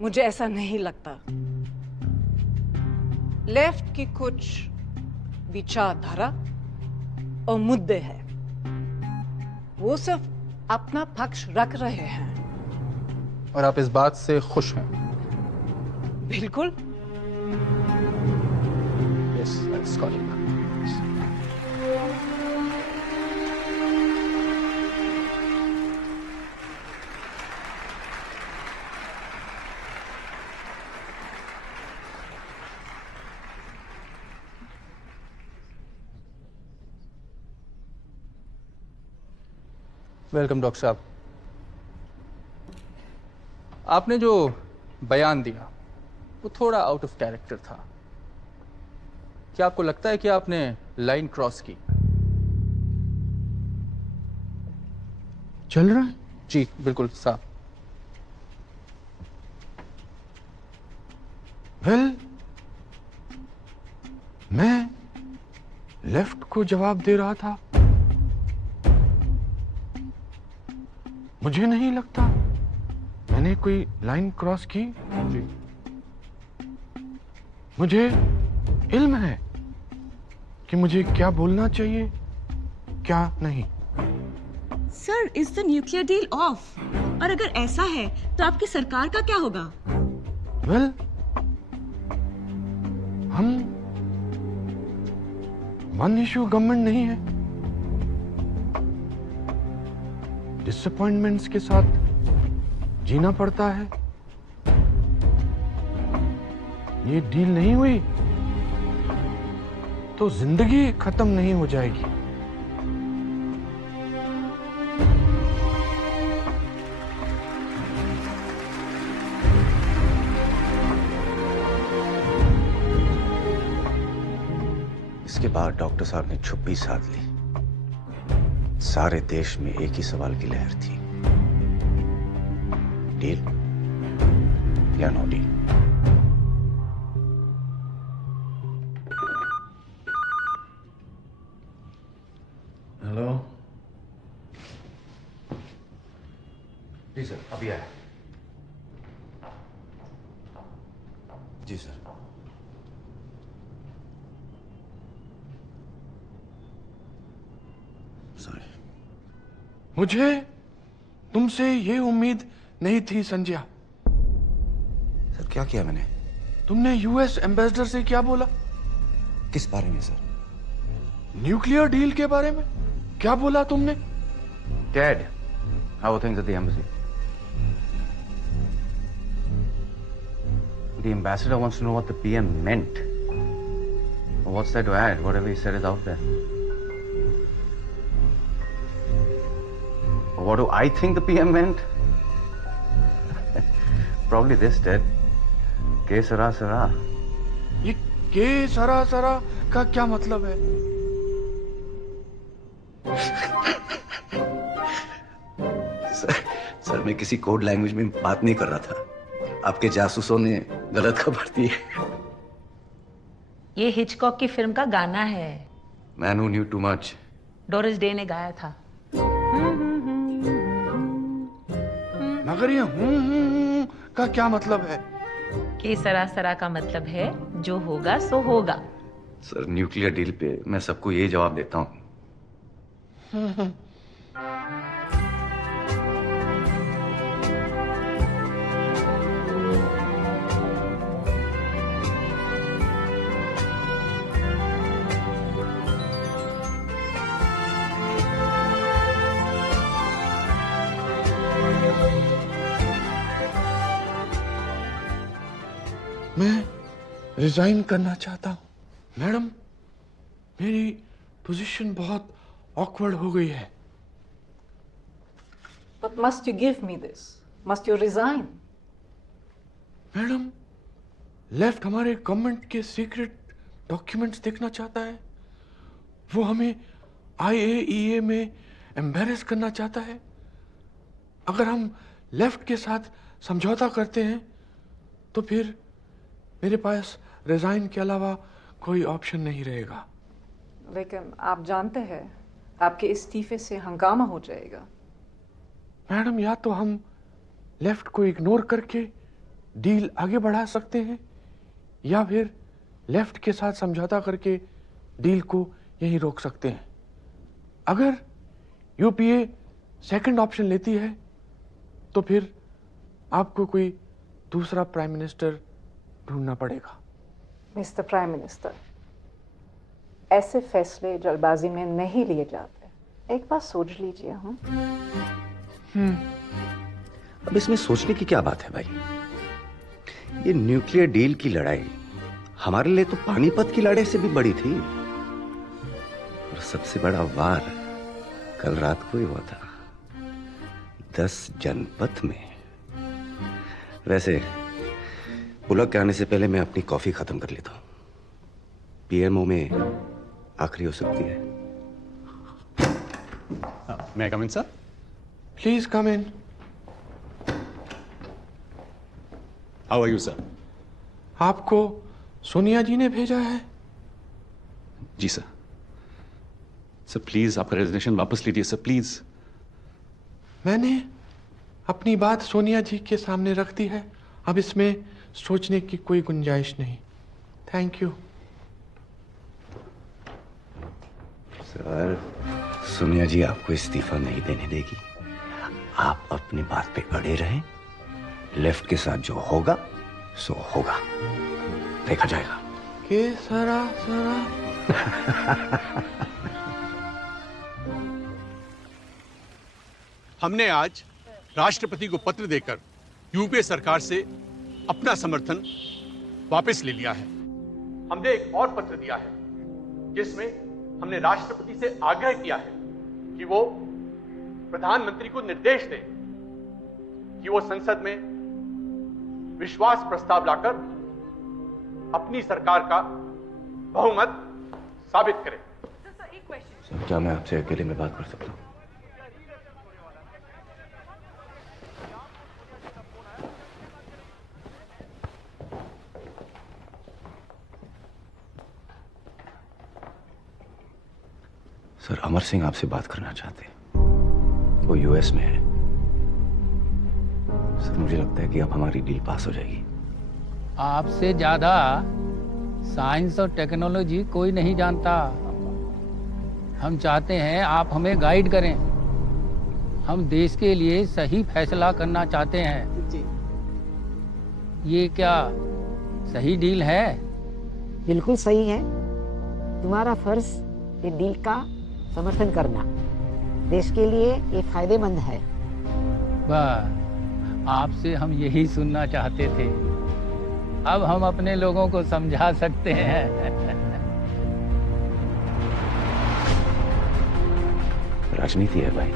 मुझे ऐसा नहीं लगता। लेफ्ट की कुछ विचारधारा और मुद्दे हैं, वो सिर्फ अपना पक्ष रख रहे हैं। और आप इस बात से खुश हैं? बिल्कुल। Yes, let's call him. Welcome doctor साहब। आपने जो बयान दिया वो थोड़ा आउट ऑफ कैरेक्टर था। क्या आपको लगता है कि आपने लाइन क्रॉस की? चल रहा है? जी बिल्कुल साहब। वेल, मैं लेफ्ट को जवाब दे रहा था। मुझे नहीं लगता मैंने कोई लाइन क्रॉस की। जी। मुझे इल्म है कि मुझे क्या बोलना चाहिए, क्या नहीं। Sir, is the nuclear deal of? और अगर ऐसा है तो आपकी सरकार का क्या होगा? वेल, हम वन इशू गवर्नमेंट नहीं है। डिसअपॉइंटमेंट्स के साथ जीना पड़ता है। ये डील नहीं हुई तो जिंदगी खत्म नहीं हो जाएगी। इसके बाद डॉक्टर साहब ने छुप्पी साध ली। सारे देश में एक ही सवाल की लहर थी, डील या नो डील। हेलो। जी सर, अभी आया। जी सर। मुझे तुमसे ये उम्मीद नहीं थी संजय। सर क्या किया मैंने? तुमने यूएस एम्बेसडर से क्या बोला? किस बारे में सर? न्यूक्लियर डील के बारे में क्या बोला तुमने? Dad, how are things at the embassy? The ambassador wants to know what the PM meant. What's there to add? Whatever he said is out there. What do I think the PM meant? Probably this, Dad. के सरा सरा। ये के सरा सरा का क्या मतलब है? सर मैं किसी कोड लैंग्वेज में बात नहीं कर रहा था। आपके जासूसों ने गलत खबर दी है। ये हिचकॉक की फिल्म का गाना है। Man who knew too much. Doris day ने गाया था। मगर ये का क्या मतलब है? कि सरासरा का मतलब है जो होगा सो होगा। सर न्यूक्लियर डील पे मैं सबको ये जवाब देता हूँ। मैं रिजाइन करना चाहता हूं। मैडम, मेरी पोजीशन बहुत ऑकवर्ड हो गई है। But must you give me this? Must you resign? Madam, left हमारे गवर्नमेंट के सीक्रेट डॉक्यूमेंट्स देखना चाहता है। वो हमें IAEA में एम्बेरस करना चाहता है। अगर हम लेफ्ट के साथ समझौता करते हैं तो फिर मेरे पास रिजाइन के अलावा कोई ऑप्शन नहीं रहेगा। लेकिन आप जानते हैं आपके इस्तीफे से हंगामा हो जाएगा। मैडम, या तो हम लेफ्ट को इग्नोर करके डील आगे बढ़ा सकते हैं या फिर लेफ्ट के साथ समझौता करके डील को यहीं रोक सकते हैं। अगर यूपीए सेकंड ऑप्शन लेती है तो फिर आपको कोई दूसरा प्राइम मिनिस्टर ढूंढना पड़ेगा। मिस्टर प्राइम मिनिस्टर, ऐसे फैसले जल्दबाजी में नहीं लिए जाते। एक बार सोच लीजिए। अब इसमें सोचने की क्या बात है भाई? ये न्यूक्लियर डील की लड़ाई हमारे लिए तो पानीपत की लड़ाई से भी बड़ी थी। और सबसे बड़ा वार कल रात को ही हुआ था, 10 जनपथ में। वैसे पुलक के आने से पहले मैं अपनी कॉफी खत्म कर लेता हूं। पीएमओ में आखिरी हो सकती है। May I come in, sir? Please come in. How are you, sir? आपको सोनिया जी ने भेजा है? जी सर। सर प्लीज आपका रेजिग्नेशन वापस लीजिए सर, प्लीज। मैंने अपनी बात सोनिया जी के सामने रख दी है। अब इसमें सोचने की कोई गुंजाइश नहीं। Thank you. सर, सोनिया जी आपको इस्तीफा नहीं देने देगी। आप अपनी बात पे अड़े रहें। लेफ्ट के साथ जो होगा सो होगा, देखा जाएगा। के सरा सरा। हमने आज राष्ट्रपति को पत्र देकर यूपीए सरकार से अपना समर्थन वापस ले लिया है। हमने एक और पत्र दिया है जिसमें हमने राष्ट्रपति से आग्रह किया है कि वो प्रधानमंत्री को निर्देश दें कि वो संसद में विश्वास प्रस्ताव लाकर अपनी सरकार का बहुमत साबित करें। क्या मैं आपसे अकेले में बात कर सकता हूं? सर, अमर सिंह आपसे बात करना चाहते हैं। वो यूएस में है। सर, मुझे लगता है कि अब हमारी डील पास हो जाएगी। आपसे ज्यादा साइंस और टेक्नोलॉजी कोई नहीं जानता। हम चाहते हैं आप हमें गाइड करें। हम देश के लिए सही फैसला करना चाहते हैं। ये क्या सही डील है? बिल्कुल सही है। तुम्हारा फर्ज ये डील का समर्थन करना। देश के लिए ये फायदेमंद है। वाह, आपसे हम यही सुनना चाहते थे। अब हम अपने लोगों को समझा सकते हैं। राजनीति है भाई।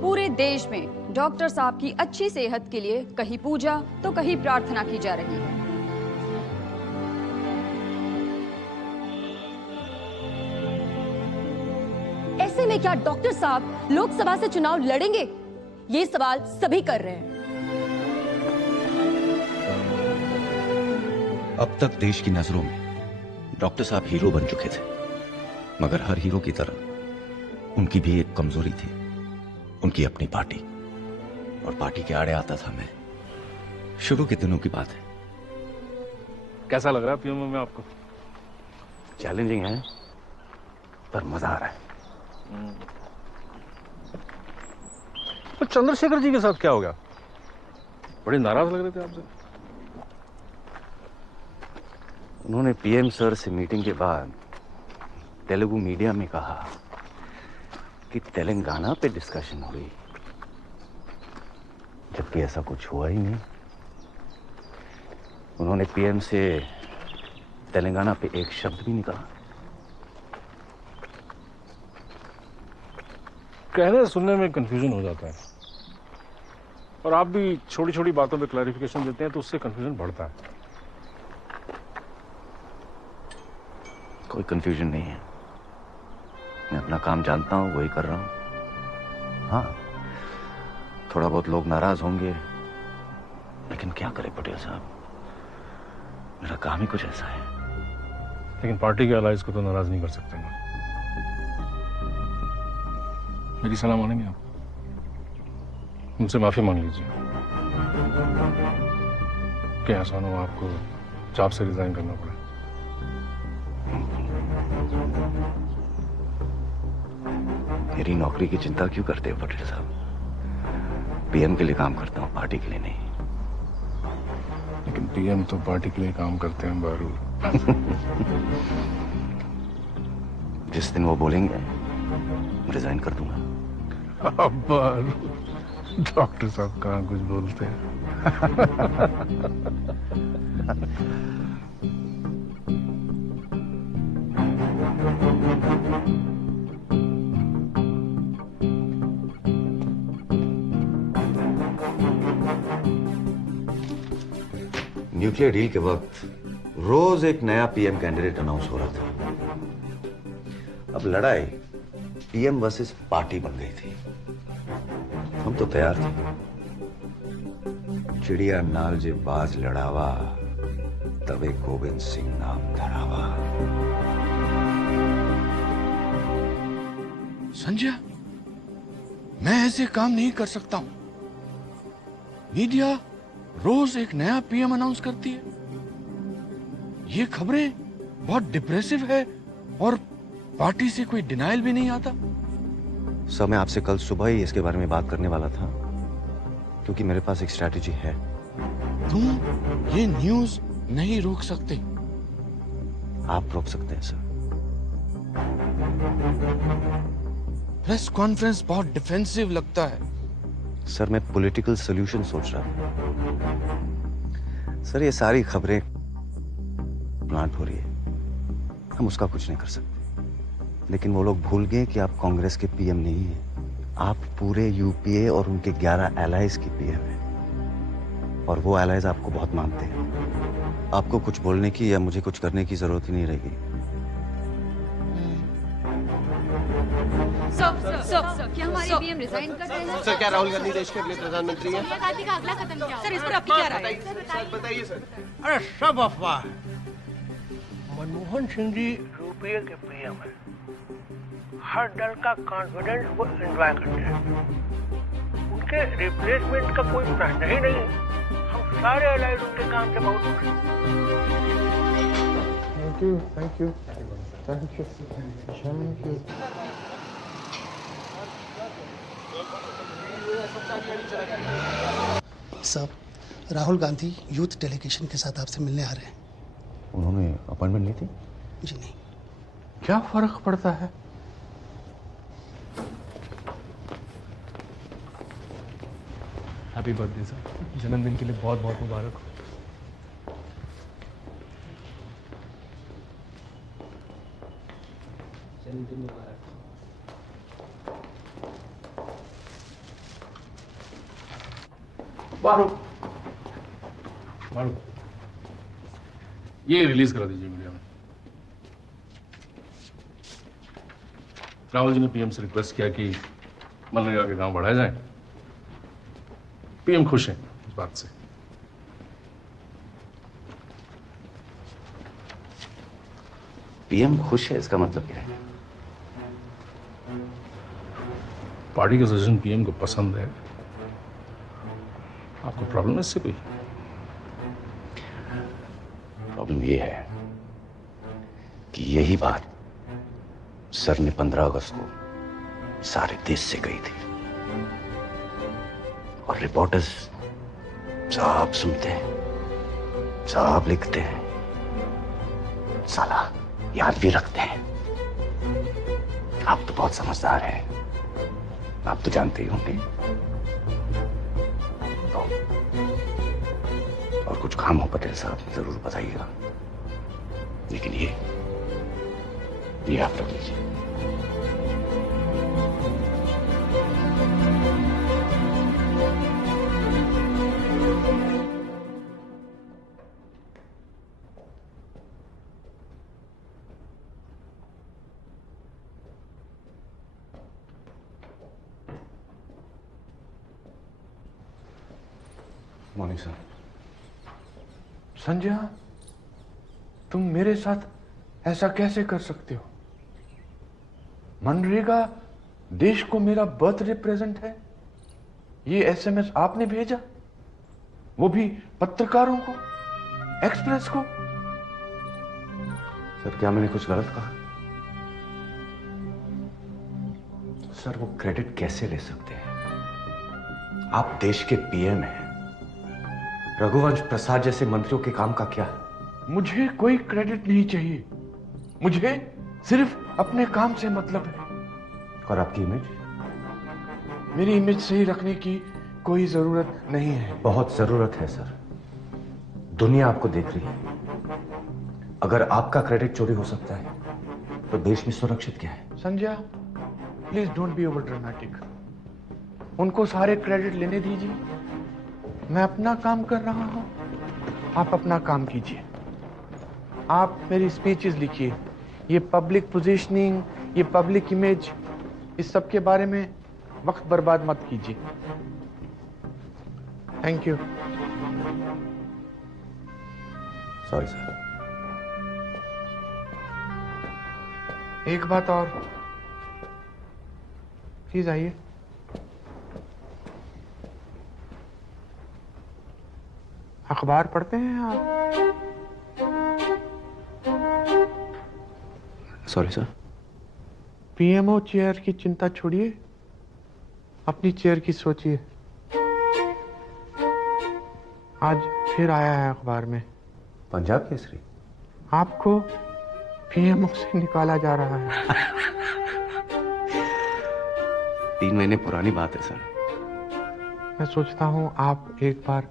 पूरे देश में डॉक्टर साहब की अच्छी सेहत के लिए कहीं पूजा तो कहीं प्रार्थना की जा रही है। ऐसे में क्या डॉक्टर साहब लोकसभा से चुनाव लड़ेंगे? ये सवाल सभी कर रहे हैं। अब तक देश की नजरों में डॉक्टर साहब हीरो बन चुके थे, मगर हर हीरो की तरह उनकी भी एक कमजोरी थी, उनकी अपनी पार्टी। और पार्टी के आड़े आता था मैं। शुरू के दिनों की बात है। कैसा लग रहा है पीएमओ में आपको? चैलेंजिंग है पर मजा आ रहा है। तो चंद्रशेखर जी के साथ क्या हो गया? बड़े नाराज लग रहे थे आपसे। उन्होंने पीएम सर से मीटिंग के बाद तेलुगु मीडिया में कहा कि तेलंगाना पे डिस्कशन हुई, जबकि ऐसा कुछ हुआ ही नहीं। उन्होंने पीएम से तेलंगाना पे एक शब्द भी नहीं कहा। कहने सुनने में कंफ्यूजन हो जाता है, और आप भी छोटी छोटी बातों पे क्लैरिफिकेशन देते हैं तो उससे कंफ्यूजन बढ़ता है। कोई कंफ्यूजन नहीं है। मैं अपना काम जानता हूं, वही कर रहा हूं। हाँ, थोड़ा बहुत लोग नाराज होंगे, लेकिन क्या करे पटेल साहब, मेरा काम ही कुछ ऐसा है। लेकिन पार्टी के अलाइज को तो नाराज नहीं कर सकते ना। मेरी सलाह मानेंगे आप? मुझसे माफी मांग लीजिए कि आसान हो आपको जॉब से रिजाइन करना पड़ा। मेरी नौकरी की चिंता क्यों करते हो पटेल साहब? पीएम के लिए काम करता हूँ, पार्टी के लिए नहीं। लेकिन पीएम तो पार्टी के लिए काम करते हैं बारू। जिस दिन वो बोलेंगे रिजाइन कर दूंगा। अब बारू, डॉक्टर साहब कहाँ कुछ बोलते हैं। न्यूक्लियर डील के वक्त रोज एक नया पीएम कैंडिडेट अनाउंस हो रहा था। अब लड़ाई पीएम वर्सेस पार्टी बन गई थी। हम तो तैयार थे। चिड़िया नाल जे बाज लड़ावा, तवे गोविंद सिंह नाम धरावा। संजय, मैं ऐसे काम नहीं कर सकता हूं। मीडिया रोज एक नया पीएम अनाउंस करती है। ये खबरें बहुत डिप्रेसिव है और पार्टी से कोई डिनायल भी नहीं आता। सर, मैं आपसे कल सुबह ही इसके बारे में बात करने वाला था, क्योंकि मेरे पास एक स्ट्रैटेजी है। तुम ये न्यूज नहीं रोक सकते। आप रोक सकते हैं सर। प्रेस कॉन्फ्रेंस बहुत डिफेंसिव लगता है। सर, मैं पॉलिटिकल सॉल्यूशन सोच रहा हूं। सर, ये सारी खबरें प्लांट हो रही है, हम उसका कुछ नहीं कर सकते। लेकिन वो लोग भूल गए कि आप कांग्रेस के पीएम नहीं हैं। आप पूरे यूपीए और उनके 11 एलाइज की पीएम हैं, और वो एलाइज आपको बहुत मानते हैं। आपको कुछ बोलने की या मुझे कुछ करने की जरूरत ही नहीं रहेगी। सर, क्या हमारे पीएम रिजाइन कर रहे हैं? सर, क्या राहुल गांधी देश के अगले प्रधानमंत्री हैं? सोनिया गांधी का अगला कदम क्या? सर, इस पर आपकी क्या राय है? बताइए सर। अरे सब अफवाह है। मनमोहन सिंह जी यूपीए के पीएम है। हर दल का कॉन्फिडेंस वो एंजॉय करते हैं। उनके रिप्लेसमेंट का कोई प्रश्न ही नहीं है। हम सारे अलाइड उनके काम से बहुत खुश हैं। Thank you, thank you, thank you, thank you. साहब, राहुल गांधी यूथ डेलीगेशन के साथ आपसे मिलने आ रहे हैं। उन्होंने अपॉइंटमेंट ली थी? जी नहीं। क्या फर्क पड़ता है? हैप्पी बर्थडे सर, जन्मदिन के लिए बहुत बहुत मुबारक हो। जन्मदिन मुबारक। बारू, बारू, ये रिलीज करा दीजिए मीडिया में। राहुल जी ने पीएम से रिक्वेस्ट किया कि मनरेगा के काम बढ़ाए जाएं। पीएम खुश हैं इस बात से। पीएम खुश है, इसका मतलब क्या है? पार्टी का सजेशन पीएम को पसंद है। आपको प्रॉब्लम है इससे कोई? प्रॉब्लम ये है कि यही बात सर ने 15 अगस्त को सारे देश से कही थी, और रिपोर्टर्स सब सुनते हैं, सब लिखते हैं, साला याद भी रखते हैं। आप तो बहुत समझदार हैं, आप तो जानते ही होंगे। और कुछ काम हो पटेल साहब जरूर बताइएगा, लेकिन ये आप रख लीजिए। Morning sir. संजय, तुम मेरे साथ ऐसा कैसे कर सकते हो? मनरेगा देश को मेरा बर्थडे प्रेजेंट है। ये एसएमएस आपने भेजा, वो भी पत्रकारों को, एक्सप्रेस को। सर, क्या मैंने कुछ गलत कहा? सर, वो क्रेडिट कैसे ले सकते हैं? आप देश के पीएम हैं। रघुवंश प्रसाद जैसे मंत्रियों के काम का क्या? मुझे कोई क्रेडिट नहीं चाहिए, मुझे सिर्फ अपने काम से मतलब है। और आपकी इमेज? मेरी इमेज सही रखने की कोई जरूरत नहीं है। बहुत जरूरत है सर। दुनिया आपको देख रही है। अगर आपका क्रेडिट चोरी हो सकता है तो देश में सुरक्षित क्या है? Sanjay, please don't be over dramatic. उनको सारे क्रेडिट लेने दीजिए, मैं अपना काम कर रहा हूं, आप अपना काम कीजिए। आप मेरी स्पीचेस लिखिए, ये पब्लिक पोजीशनिंग, ये पब्लिक इमेज, इस सब के बारे में वक्त बर्बाद मत कीजिए। Thank you. Sorry sir. एक बात और, प्लीज आइए। अखबार पढ़ते हैं आप? Sorry sir. पीएमओ चेयर की चिंता छोड़िए, अपनी चेयर की सोचिए। आज फिर आया है अखबार में, पंजाब केसरी। आपको पीएमओ से निकाला जा रहा है। 3 महीने पुरानी बात है सर। मैं सोचता हूँ आप एक बार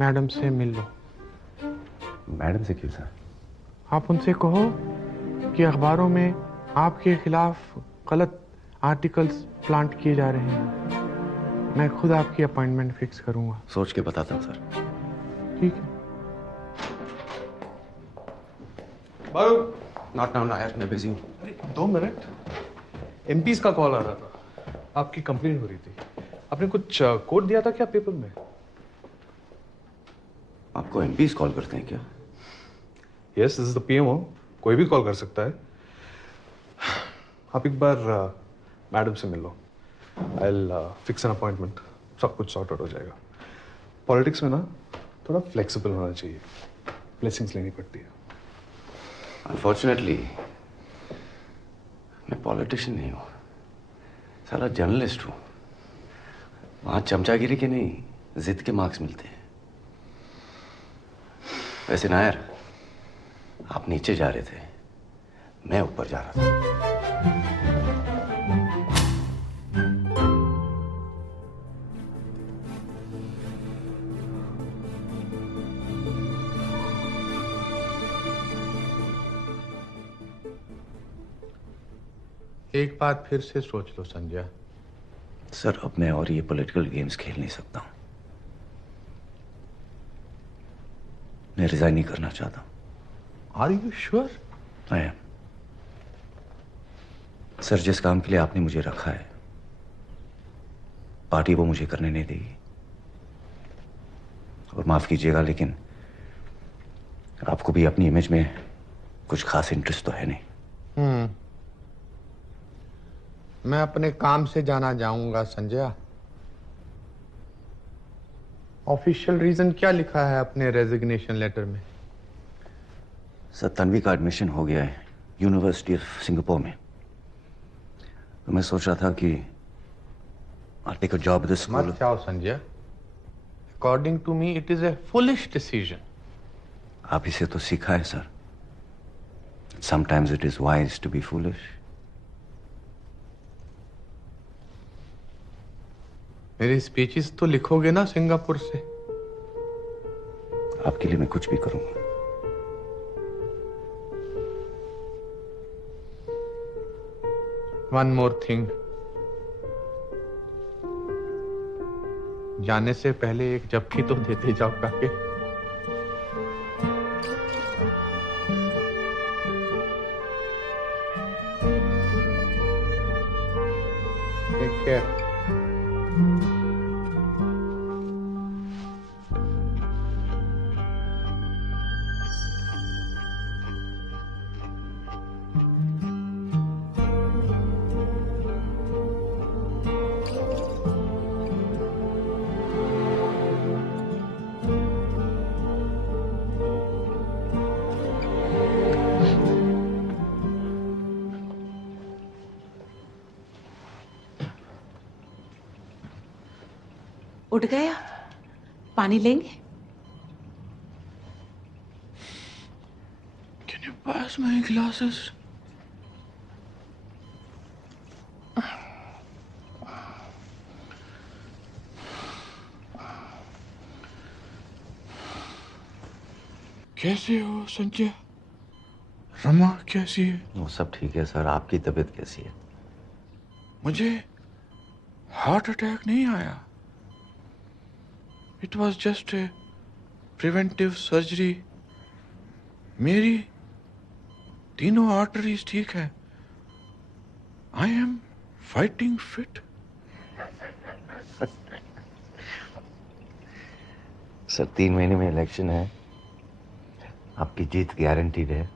मैडम से मिल लो। मैडम से क्यों सर? आप उनसे कहो कि अखबारों में आपके खिलाफ गलत आर्टिकल्स प्लांट किए जा रहे हैं। मैं खुद आपकी अपॉइंटमेंट फिक्स करूंगा। सोच के बताता हूँ सर। ठीक है। बारू, नॉट नाउ नायर, मैं बिजी हूँ। 2 मिनट। एमपीज का कॉल आ रहा था, आपकी कंप्लेन हो रही थी। आपने कुछ कोड दिया था क्या पेपर में? आपको एमपीज कॉल करते हैं क्या? Yes, this is the PMO, कोई भी कॉल कर सकता है। आप एक बार मैडम से मिल लो। I will fix an appointment, सब कुछ सॉर्ट आउट हो जाएगा। पॉलिटिक्स में ना थोड़ा फ्लेक्सिबल होना चाहिए, ब्लेसिंग्स लेनी पड़ती है। अनफॉर्चुनेटली मैं पॉलिटिशियन नहीं हूँ, साला जर्नलिस्ट हूँ। वहाँ चमचागिरी के नहीं, जिद के मार्क्स मिलते हैं। वैसे नायर, आप नीचे जा रहे थे, मैं ऊपर जा रहा था। एक बात फिर से सोच लो संजय। सर, अब मैं और ये पॉलिटिकल गेम्स खेल नहीं सकता हूं। मैं रिजाइन नहीं करना चाहता। Are you sure? I am. Sir, जिस काम के लिए आपने मुझे रखा है, पार्टी वो मुझे करने नहीं देगी। और माफ कीजिएगा, लेकिन आपको भी अपनी इमेज में कुछ खास इंटरेस्ट तो है नहीं। मैं अपने काम से जाना जाऊंगा संजय। ऑफिशियल रीजन क्या लिखा है अपने रेजिग्नेशन लेटर में? सर, तन्वी का एडमिशन हो गया है यूनिवर्सिटी ऑफ सिंगापुर में। तो मैं सोच रहा था कि I'll take a job at the school. मत जाओ Sanjay. According to me it is a foolish decision. आप इसे तो सीखा है sir. Sometimes it is wise to be foolish. मेरी स्पीचेस तो लिखोगे ना सिंगापुर से? आपके लिए मैं कुछ भी करूंगा। वन मोर थिंग, जाने से पहले एक झपकी तो देते जाओ काके। Take care. उठ गए आप? पानी लेंगे? Can you pass my glasses? कैसे हो संजय? रमा कैसी है? वो सब ठीक है सर। आपकी तबीयत कैसी है? मुझे हार्ट अटैक नहीं आया। It was just a preventive surgery. मेरी तीनों आर्टरीज ठीक है। I am fighting fit. Sir 3 महीने में इलेक्शन है, आपकी जीत गारंटीड है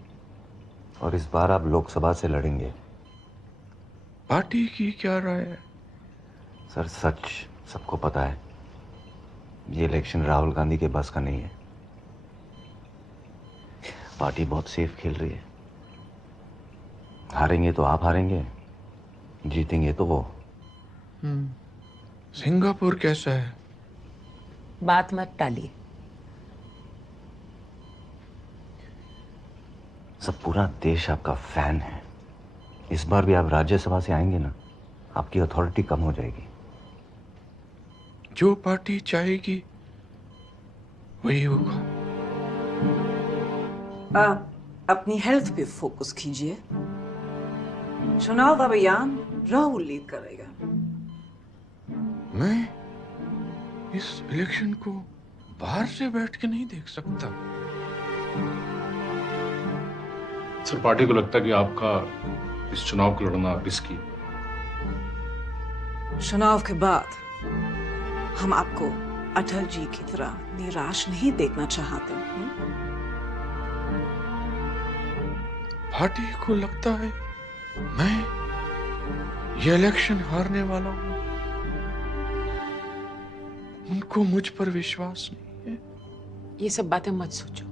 और इस बार आप लोकसभा से लड़ेंगे। पार्टी की क्या राय है? सर सच सबको पता है, ये इलेक्शन राहुल गांधी के बस का नहीं है। पार्टी बहुत सेफ खेल रही है। हारेंगे तो आप हारेंगे, जीतेंगे तो वो। सिंगापुर कैसा है? बात मत टालिए। सब पूरा देश आपका फैन है। इस बार भी आप राज्यसभा से आएंगे ना, आपकी अथॉरिटी कम हो जाएगी। जो पार्टी चाहेगी वही होगा। आप अपनी हेल्थ पे फोकस कीजिए। चुनाव अभियान राहुल लीड करेगा। मैं इस इलेक्शन को बाहर से बैठ के नहीं देख सकता। सर पार्टी को लगता है कि आपका इस चुनाव को लड़ना रिस्की। चुनाव के बाद हम आपको अटल जी की तरह निराश नहीं देखना चाहते। पार्टी को लगता है मैं ये इलेक्शन हारने वाला हूं। उनको मुझ पर विश्वास नहीं है। ये सब बातें मत सोचो,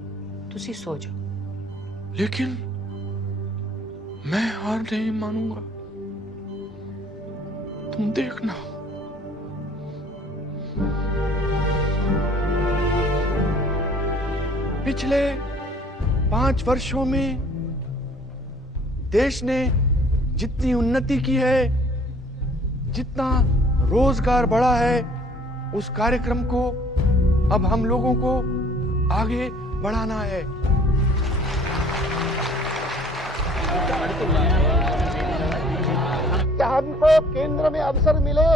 तुसी सो जाओ। लेकिन मैं हार नहीं मानूंगा। तुम देखना। पिछले 5 वर्षों में देश ने जितनी उन्नति की है, जितना रोजगार बढ़ा है, उस कार्यक्रम को अब हम लोगों को आगे बढ़ाना है। क्या हमको केंद्र में अवसर मिले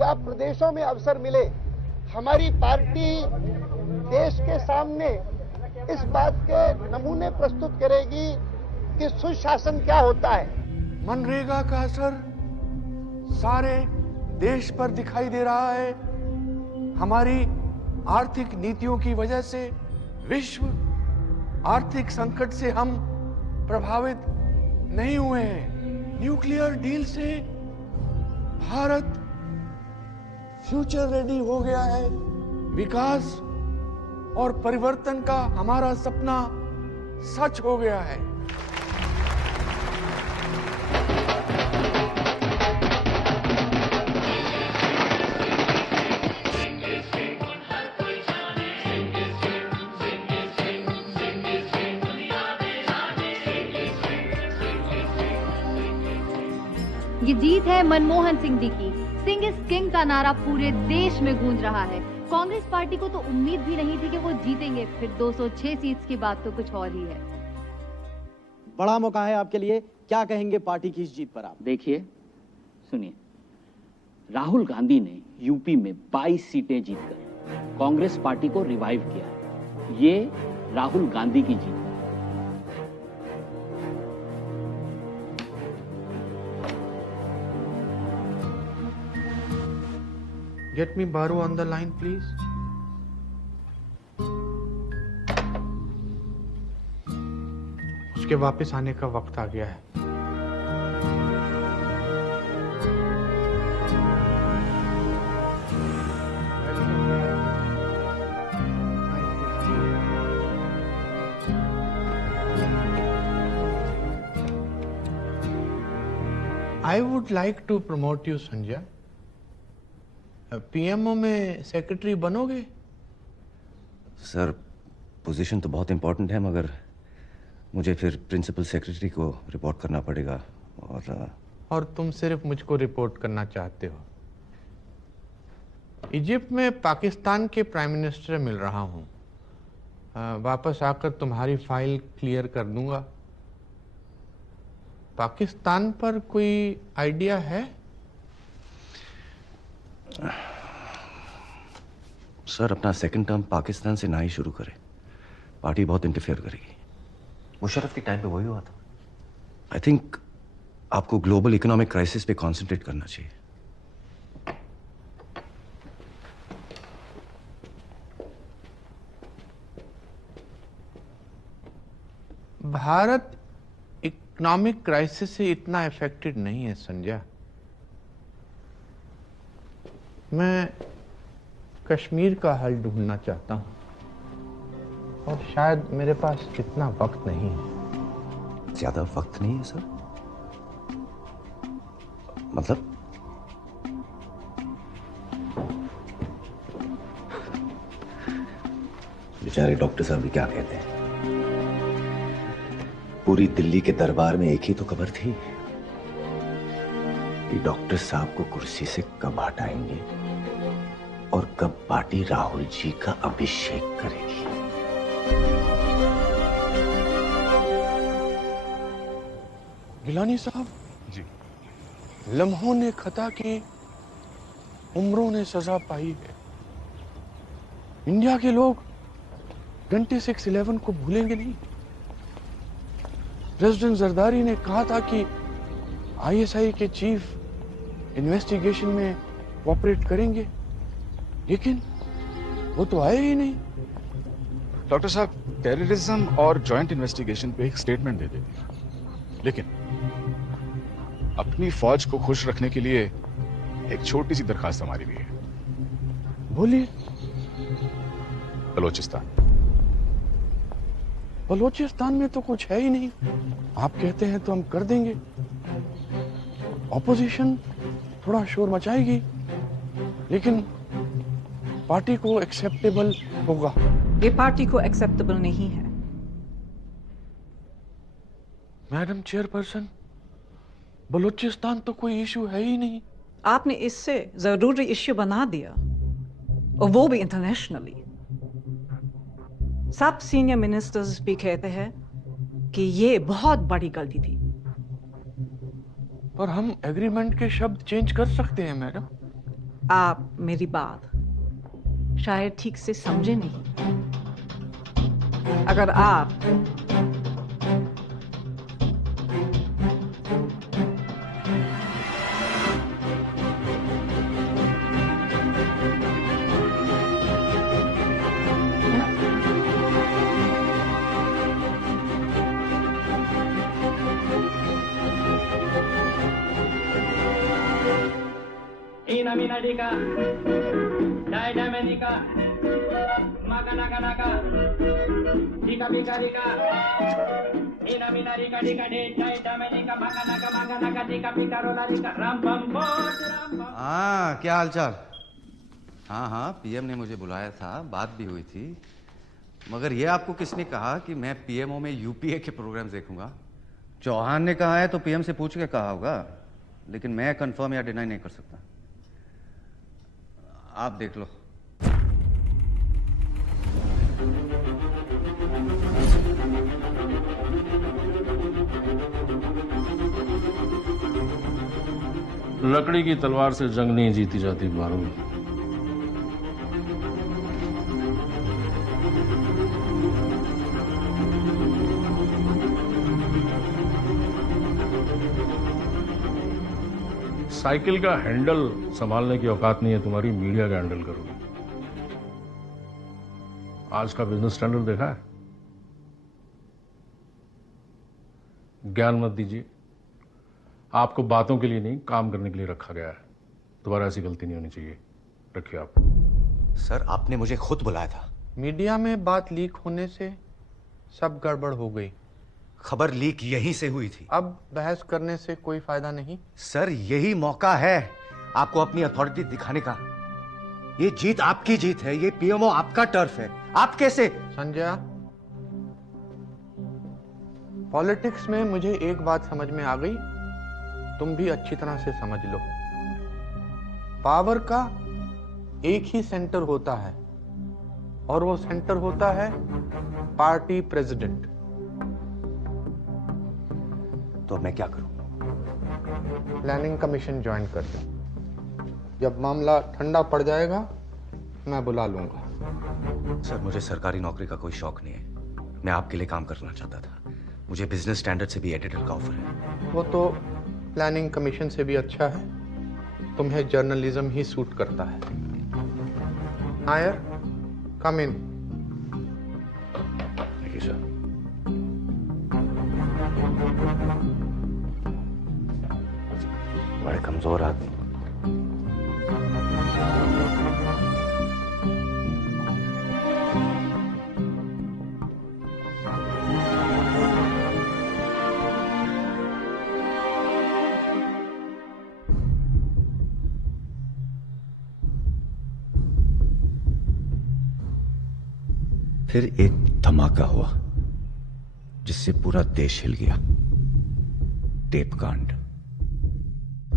या प्रदेशों में अवसर मिले, हमारी पार्टी देश के सामने इस बात के नमूने प्रस्तुत करेगी कि सुशासन क्या होता है। मनरेगा का असर सारे देश पर दिखाई दे रहा है। हमारी आर्थिक नीतियों की वजह से विश्व आर्थिक संकट से हम प्रभावित नहीं हुए हैं। न्यूक्लियर डील से भारत फ्यूचर रेडी हो गया है। विकास और परिवर्तन का हमारा सपना सच हो गया है। ये जीत है मनमोहन सिंह जी की। सिंह इज किंग का नारा पूरे देश में गूंज रहा है। कांग्रेस पार्टी को तो उम्मीद भी नहीं थी कि वो जीतेंगे, फिर 206 सीट्स की बात तो कुछ और ही है। बड़ा मौका है आपके लिए, क्या कहेंगे पार्टी की इस जीत पर आप? देखिए, सुनिए, राहुल गांधी ने यूपी में 22 सीटें जीतकर कांग्रेस पार्टी को रिवाइव किया है। ये राहुल गांधी की जीत है। Get me Baru on the line, please. उसके वापस आने का वक्त आ गया है। I would like to promote you, Sanjay. PMO में सेक्रेटरी बनोगे? सर पोजीशन तो बहुत इंपॉर्टेंट है, मगर मुझे फिर प्रिंसिपल सेक्रेटरी को रिपोर्ट करना पड़ेगा। और तुम सिर्फ मुझको रिपोर्ट करना चाहते हो? इजिप्ट में पाकिस्तान के प्राइम मिनिस्टर मिल रहा हूं, वापस आकर तुम्हारी फाइल क्लियर कर दूंगा। पाकिस्तान पर कोई आइडिया है? सर अपना सेकंड टर्म पाकिस्तान से ना ही शुरू करें, पार्टी बहुत इंटरफेयर करेगी। मुशर्रफ के टाइम पे वही हुआ था। आई थिंक आपको ग्लोबल इकोनॉमिक क्राइसिस पे कंसंट्रेट करना चाहिए। भारत इकोनॉमिक क्राइसिस से इतना अफेक्टेड नहीं है संजय। मैं कश्मीर का हल ढूंढना चाहता हूं और शायद मेरे पास इतना वक्त नहीं है। ज्यादा वक्त नहीं है सर? मतलब बेचारे डॉक्टर साहब भी क्या कहते हैं, पूरी दिल्ली के दरबार में एक ही तो खबर थी कि डॉक्टर साहब को कुर्सी से कब हटाएंगे और कब पार्टी राहुल जी का अभिषेक करेगी। गिलानी साहब जी, लम्हों ने खता की, उम्रों ने सजा पाई है। इंडिया के लोग घंटे 6/11 को भूलेंगे नहीं। प्रेसिडेंट जरदारी ने कहा था कि आईएसआई के चीफ इन्वेस्टिगेशन में कोऑपरेट करेंगे, लेकिन वो तो आए ही नहीं। डॉक्टर साहब टेररिज्म और जॉइंट इन्वेस्टिगेशन पे एक स्टेटमेंट दे देते, लेकिन अपनी फौज को खुश रखने के लिए एक छोटी सी दरखास्त हमारी भी है। बोलिए। बलोचिस्तान में तो कुछ है ही नहीं, आप कहते हैं तो हम कर देंगे। ऑपोजिशन थोड़ा शोर मचाएगी, लेकिन पार्टी को एक्सेप्टेबल होगा। ये पार्टी को एक्सेप्टेबल नहीं है। मैडम चेयरपर्सन, बलूचिस्तान तो कोई इशू है ही नहीं। आपने इससे जरूरी इश्यू बना दिया, और वो भी इंटरनेशनली। सब सीनियर मिनिस्टर्स भी कहते हैं कि ये बहुत बड़ी गलती थी। पर हम एग्रीमेंट के शब्द चेंज कर सकते हैं मैडम। आप मेरी बात शायद ठीक से समझे नहीं। अगर आप Minaminadika, Didamanika, Maganaka, Dika Bika Dika, Minaminadika Dika, Didamanika, Maganaka, Dika Bika Rolarika, Ram Bam Bam। हाँ, क्या हालचाल? हाँ हाँ, पीएम ने मुझे बुलाया था, बात भी हुई थी, मगर ये आपको किसने कहा कि मैं पीएमओ में यूपीए के प्रोग्राम देखूंगा? चौहान ने कहा है तो पीएम से पूछ के कहा होगा, लेकिन मैं कंफर्म या डिनाई नहीं कर सकता। आप देख लो। लकड़ी की तलवार से जंग नहीं जीती जाती बारूद। साइकिल का हैंडल संभालने की औकात नहीं है तुम्हारी, मीडिया का हैंडल करोगे। आज का बिजनेस स्टैंडर्ड देखा है? ज्ञान मत दीजिए, आपको बातों के लिए नहीं काम करने के लिए रखा गया है। दोबारा ऐसी गलती नहीं होनी चाहिए, रखिए आप। सर आपने मुझे खुद बुलाया था। मीडिया में बात लीक होने से सब गड़बड़ हो गई। खबर लीक यहीं से हुई थी। अब बहस करने से कोई फायदा नहीं। सर यही मौका है आपको अपनी अथॉरिटी दिखाने का। ये जीत आपकी जीत है, ये पीएमओ आपका टर्फ है। आप कैसे? संजय, पॉलिटिक्स में मुझे एक बात समझ में आ गई, तुम भी अच्छी तरह से समझ लो। पावर का एक ही सेंटर होता है और वो सेंटर होता है पार्टी प्रेसिडेंट। तो मैं क्या करूं? प्लानिंग कमीशन ज्वाइन कर दो। जब मामला ठंडा पड़ जाएगा मैं बुला लूंगा। सर, मुझे सरकारी नौकरी का कोई शौक नहीं है। मैं आपके लिए काम करना चाहता था। मुझे बिजनेस स्टैंडर्ड से भी एडिटर का ऑफर है। वो तो प्लानिंग कमीशन से भी अच्छा है, तुम्हें जर्नलिज्म ही सूट करता है। Nair, come in. Thank you sir. बड़े कमजोर आदमी। फिर एक धमाका हुआ जिससे पूरा देश हिल गया। टेप कांड।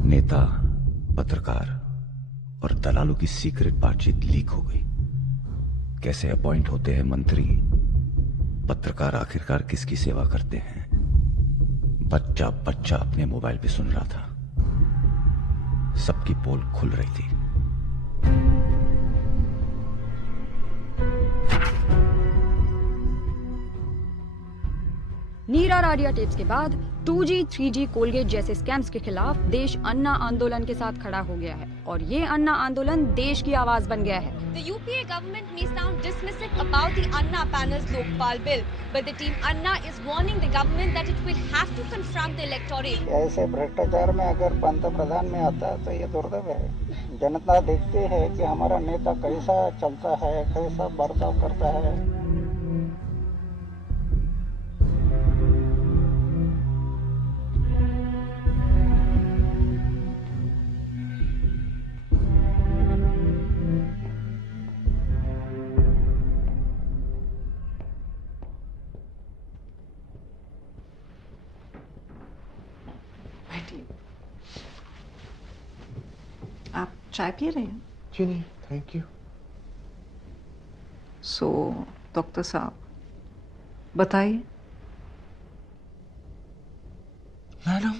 नेता, पत्रकार और दलालों की सीक्रेट बातचीत लीक हो गई। कैसे अपॉइंट होते हैं मंत्री, पत्रकार आखिरकार किसकी सेवा करते हैं, बच्चा बच्चा अपने मोबाइल पे सुन रहा था। सबकी पोल खुल रही थी। नीरा राडिया टेप्स के बाद 2G, 3G, कोलगेट जैसे स्कैम्स के खिलाफ देश अन्ना आंदोलन के साथ खड़ा हो गया है और ये अन्ना आंदोलन देश की आवाज बन गया है। The UPA government may sound dismissive about the Anna panel's Lokpal bill, but the team Anna is warning the government that it will have to confront the electorate. ऐसे भ्रष्टाचार में अगर पंतप्रधान में आता है तो ये दुर्दैव है। जनता देखती है कि हमारा नेता कैसा चलता है, कैसा बर्ताव करता है। आप चाय पी रहे हैं? जी नहीं, थैंक यू। सो डॉक्टर साहब बताइए। मैडम,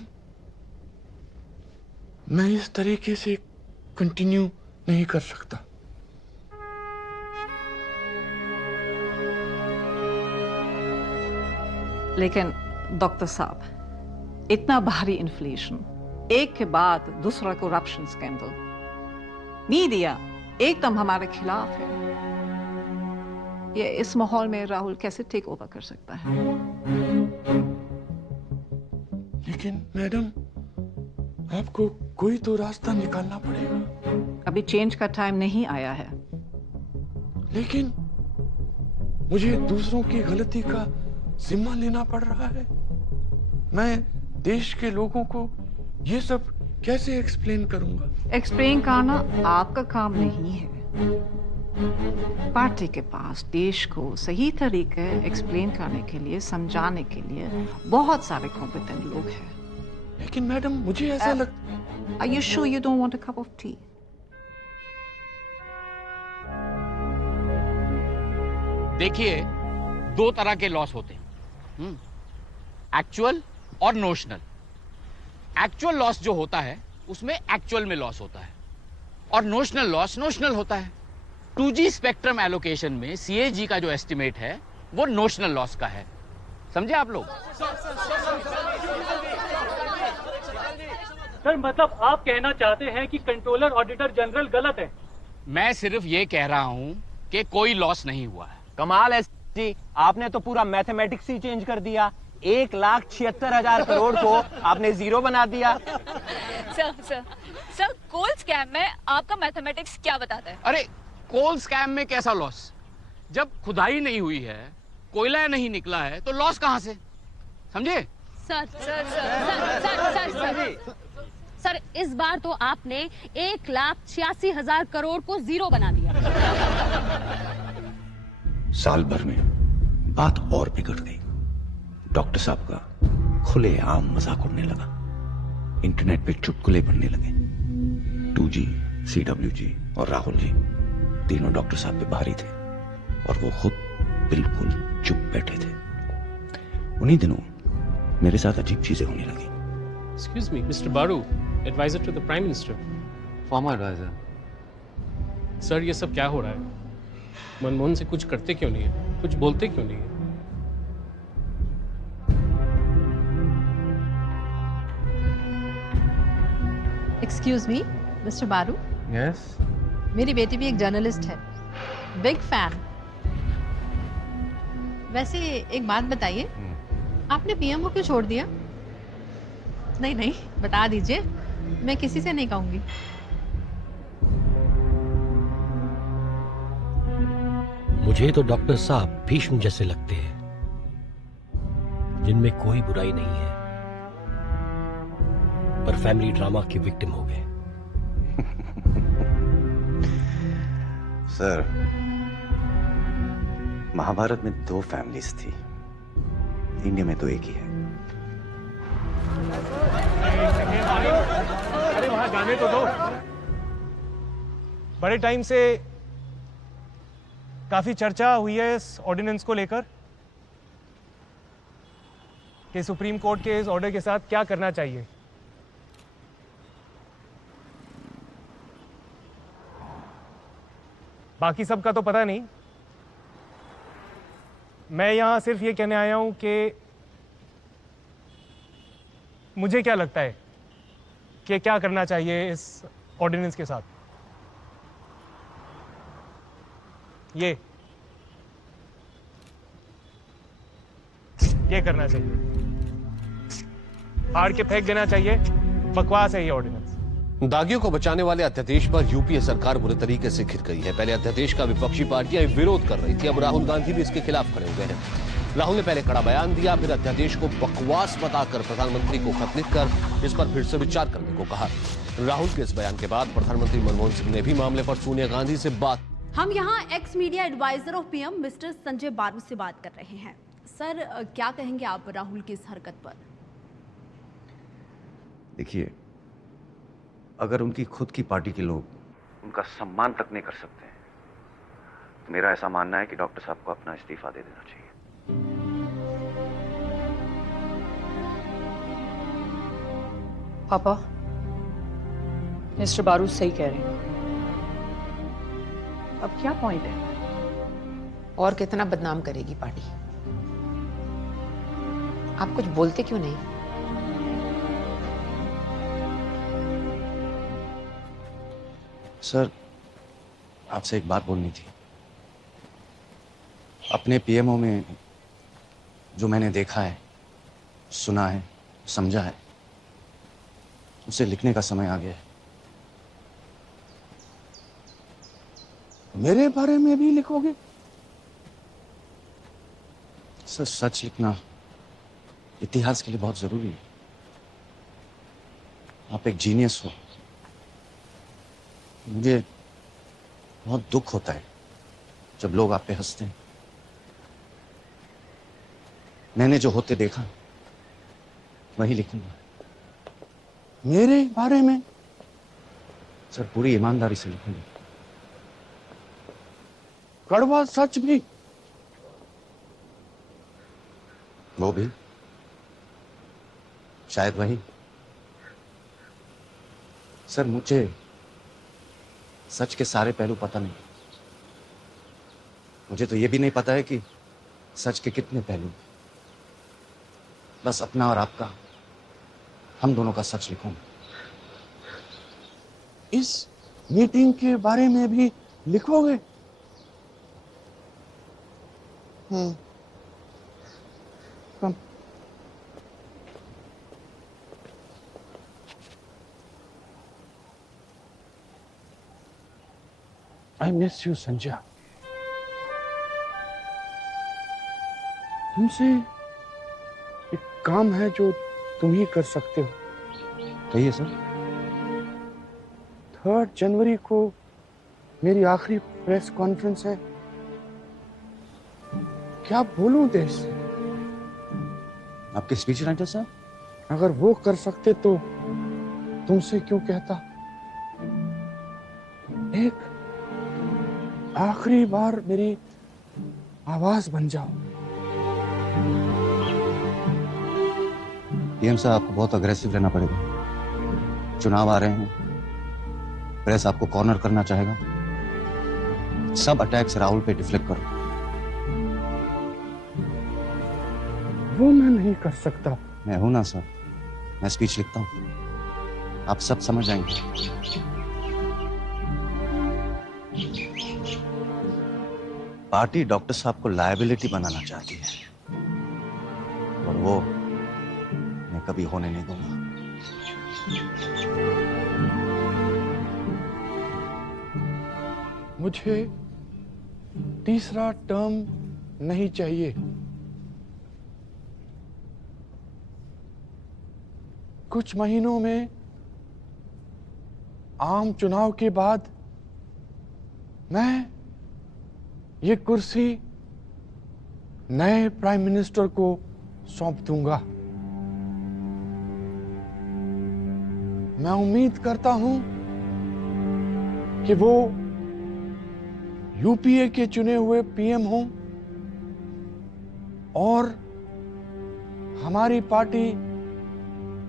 मैं इस तरीके से कंटिन्यू नहीं कर सकता। लेकिन डॉक्टर साहब, इतना भारी इन्फ्लेशन, एक के बाद दूसरा करप्शन स्कैंडल, मीडिया एकदम हमारे खिलाफ है। ये इस माहौल में राहुल कैसे टेक ओवर कर सकता है? लेकिन मैडम, आपको कोई तो रास्ता निकालना पड़ेगा। अभी चेंज का टाइम नहीं आया है। लेकिन मुझे दूसरों की गलती का जिम्मा लेना पड़ रहा है। मैं देश के लोगों को ये सब कैसे एक्सप्लेन करूंगा? एक्सप्लेन करना आपका काम नहीं है। पार्टी के पास देश को सही तरीके एक्सप्लेन करने के लिए, समझाने के लिए बहुत सारे कॉम्पिटेंट लोग हैं। लेकिन मैडम, मुझे ऐसा लगता। Are you sure you don't want a cup of tea? देखिए, दो तरह के लॉस होते हैं, एक्चुअल और नोशनल। एक्चुअल लॉस जो होता है उसमें एक्चुअल में लॉस होता है और नोशनल लॉस नोशनल होता है। 2G स्पेक्ट्रम एलोकेशन में CAG का जो एस्टिमेट है वो नोशनल लॉस का है। समझे आप लोग? सर, मतलब आप कहना चाहते हैं कि कंट्रोलर ऑडिटर जनरल गलत है? मैं सिर्फ ये कह रहा हूं कि कोई लॉस नहीं हुआ है। कमाल है जी, आपने तो पूरा मैथमेटिक्स ही चेंज कर दिया। 1,76,000 करोड़ को आपने जीरो बना दिया। सर, कोल स्कैम में आपका मैथमेटिक्स क्या बताता है? अरे, कोल स्कैम में कैसा लॉस? जब खुदाई नहीं हुई है, कोयला नहीं निकला है, तो लॉस कहां से? समझे? सर, सर इस बार तो आपने 1,86,000 करोड़ को जीरो बना दिया। साल भर में बात और बिगड़ गई। डॉक्टर साहब का खुलेआम मजाक उड़ने लगा, इंटरनेट पे चुटकुले बनने लगे। 2G, CWG और राहुल जी तीनों डॉक्टर साहब पे भारी थे और वो खुद बिल्कुल चुप बैठे थे। उन्हीं दिनों मेरे साथ अजीब चीजें होने लगी। Excuse me, Mr. Baru, advisor to the Prime Minister. Former advisor. Sir ये सब क्या हो रहा है? मनमोहन से कुछ करते क्यों नहीं है? कुछ बोलते क्यों नहीं है? एक्सक्यूज मी मिस्टर बारू। यस। मेरी बेटी भी एक जर्नलिस्ट है, बिग फैन। वैसे एक बात बताइए, आपने पीएम को क्यों छोड़ दिया? नहीं नहीं बता दीजिए, मैं किसी से नहीं कहूंगी। मुझे तो डॉक्टर साहब भीष्म जैसे लगते हैं, जिनमें कोई बुराई नहीं है, पर फैमिली ड्रामा के विक्टिम हो गए। सर, महाभारत में 2 फैमिलीज थी, इंडिया में तो एक ही है। अरे वहां जाने तो दो। बड़े टाइम से काफी चर्चा हुई है इस ऑर्डिनेंस को लेकर कि सुप्रीम कोर्ट के इस ऑर्डर के साथ क्या करना चाहिए। बाकी सबका तो पता नहीं, मैं यहां सिर्फ ये कहने आया हूं कि मुझे क्या लगता है कि क्या करना चाहिए इस ऑर्डिनेंस के साथ। ये करना चाहिए, हार के फेंक देना चाहिए। बकवास है ये ऑर्डिनेंस। दागियों को बचाने वाले अध्यादेश पर यूपीए सरकार बुरे तरीके से घिर गई है। पहले अध्यादेश का विपक्षी पार्टियां विरोध कर रही थी, अब राहुल गांधी भी इसके खिलाफ खड़े हुए हैं। राहुल ने पहले कड़ा बयान दिया, फिर अध्यादेश को बकवास बताकर प्रधानमंत्री को खत लिखकर इस पर फिर से विचार करने को कहा। राहुल के इस बयान के बाद प्रधानमंत्री मनमोहन सिंह ने भी मामले पर सोनिया गांधी से बात। हम यहाँ ex media advisor of PM Mr Sanjay Baru से बात कर रहे हैं। सर क्या कहेंगे आप राहुल की इस हरकत पर? देखिए, अगर उनकी खुद की पार्टी के लोग उनका सम्मान तक नहीं कर सकते हैं, तो मेरा ऐसा मानना है कि डॉक्टर साहब को अपना इस्तीफा दे देना चाहिए। पापा, मिस्टर बारू सही कह रहे हैं। अब क्या पॉइंट है? और कितना बदनाम करेगी पार्टी? आप कुछ बोलते क्यों नहीं? सर, आपसे एक बात बोलनी थी। अपने पीएमओ में जो मैंने देखा है, सुना है, समझा है, उसे लिखने का समय आ गया है। मेरे बारे में भी लिखोगे? सर, सच लिखना इतिहास के लिए बहुत जरूरी है। आप एक जीनियस हो। मुझे बहुत दुख होता है जब लोग आप पे हंसते हैं। मैंने जो होते देखा वही लिखूंगा। मेरे बारे में? सर, पूरी ईमानदारी से लिखूंगा। कड़वा सच भी? वो भी शायद वही। सर, मुझे सच के सारे पहलू पता नहीं। मुझे तो ये भी नहीं पता है कि सच के कितने पहलू। बस अपना और आपका, हम दोनों का सच लिखूंगा। इस मीटिंग के बारे में भी लिखोगे? कम। I miss you, Sanjay. तुमसे एक काम है जो तुम ही कर सकते हो। कहिए सर। 3 जनवरी को मेरी आखिरी प्रेस कॉन्फ्रेंस है। क्या बोलूं देश से? आपके स्पीच राइटर साहब? अगर वो कर सकते तो तुमसे क्यों कहता? एक आखिरी बार मेरी आवाज बन जाओ। पीएम साहब, आपको बहुत अग्रेसिव रहना पड़ेगा। चुनाव आ रहे हैं, प्रेस आपको कॉर्नर करना चाहेगा। सब अटैक्स राहुल पे डिफ्लेक्ट करो। वो मैं नहीं कर सकता। मैं हूं ना सर, मैं स्पीच लिखता हूं, आप सब समझ जाएंगे। पार्टी डॉक्टर साहब को लायबिलिटी बनाना चाहती है और वो मैं कभी होने नहीं दूंगा। मुझे तीसरा टर्म नहीं चाहिए। कुछ महीनों में आम चुनाव के बाद मैं ये कुर्सी नए प्राइम मिनिस्टर को सौंप दूंगा। मैं उम्मीद करता हूं कि वो यूपीए के चुने हुए पीएम हों और हमारी पार्टी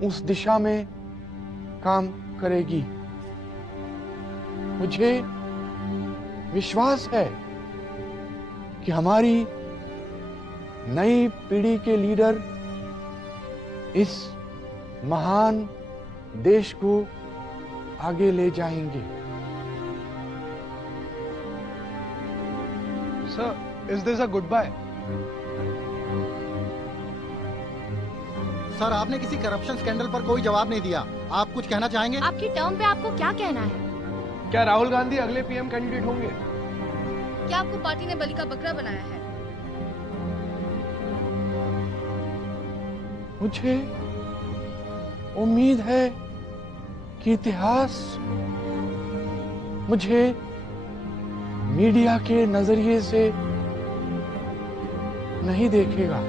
उस दिशा में काम करेगी। मुझे विश्वास है कि हमारी नई पीढ़ी के लीडर इस महान देश को आगे ले जाएंगे। Sir, is this a goodbye? Sir, आपने किसी करप्शन स्कैंडल पर कोई जवाब नहीं दिया। आप कुछ कहना चाहेंगे? आपकी टर्म पे आपको क्या कहना है? क्या राहुल गांधी अगले पीएम कैंडिडेट होंगे? क्या आपको पार्टी ने बलि का बकरा बनाया है? मुझे उम्मीद है कि इतिहास मुझे मीडिया के नजरिए से नहीं देखेगा।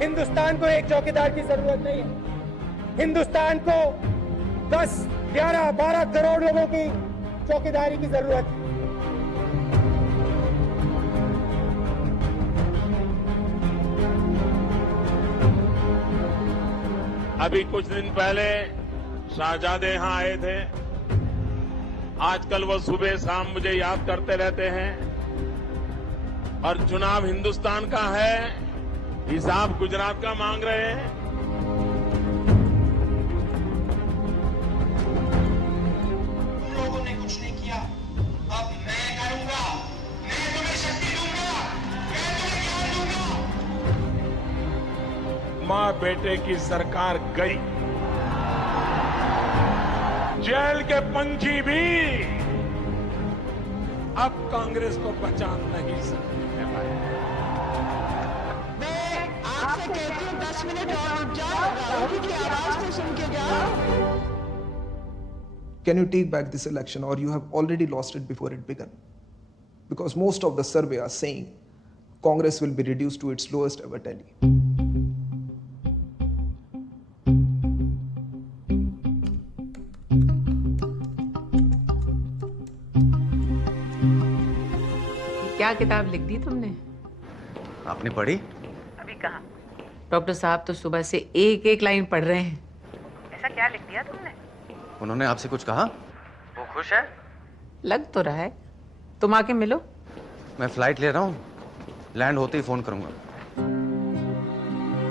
हिंदुस्तान को एक चौकीदार की जरूरत नहीं है। हिंदुस्तान को 10, 11, 12 करोड़ लोगों की चौकीदारी की जरूरत है। अभी कुछ दिन पहले शाहजादे यहां आए थे। आजकल वो सुबह शाम मुझे याद करते रहते हैं। और चुनाव हिंदुस्तान का है, हिसाब गुजरात का मांग रहे हैं। तुम लोगों ने कुछ नहीं किया, अब मैं करूंगा। मैं तुम्हें शक्ति दूंगा, मैं तुम्हें ज्ञान दूंगा। मां बेटे की सरकार गई, जेल के पंछी भी अब कांग्रेस को बचा नहीं सकते हैं। आपसे कहती हूँ 10 मिनट और रुक जाओ, राहुल की आवाज को सुन के जाओ। Can you take back this election, or you have already lost it before it began? Because most of the survey are saying Congress will be reduced to its lowest ever tally. क्या किताब लिख दी तुमने? आपने पढ़ी? अभी कहाँ? Doctor साहब तो सुबह से एक एक लाइन पढ़ रहे हैं। ऐसा क्या लिख दिया तुमने? उन्होंने आपसे कुछ कहा? वो खुश है? लग तो रहा है। तुम आके मिलो। मैं फ्लाइट ले रहा हूँ, लैंड होते ही फोन करूंगा।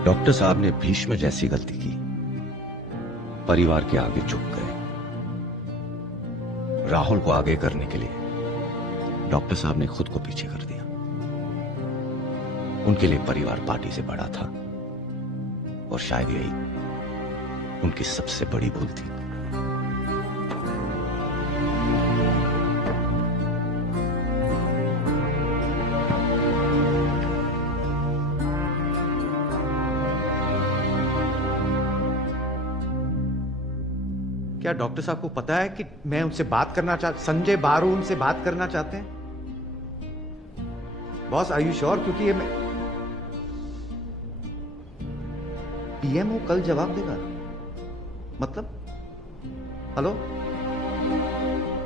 डॉक्टर साहब ने भीष्म जैसी गलती की, परिवार के आगे झुक गए। राहुल को आगे करने के लिए डॉक्टर साहब ने खुद को पीछे कर दिया। उनके लिए परिवार पार्टी से बड़ा था और शायद यही उनकी सबसे बड़ी भूल थी। क्या डॉक्टर साहब को पता है कि मैं उनसे बात करना संजय बारू उनसे बात करना चाहते हैं? Boss are you sure? क्योंकि ये मैं पीएमओ कल जवाब देगा। मतलब hello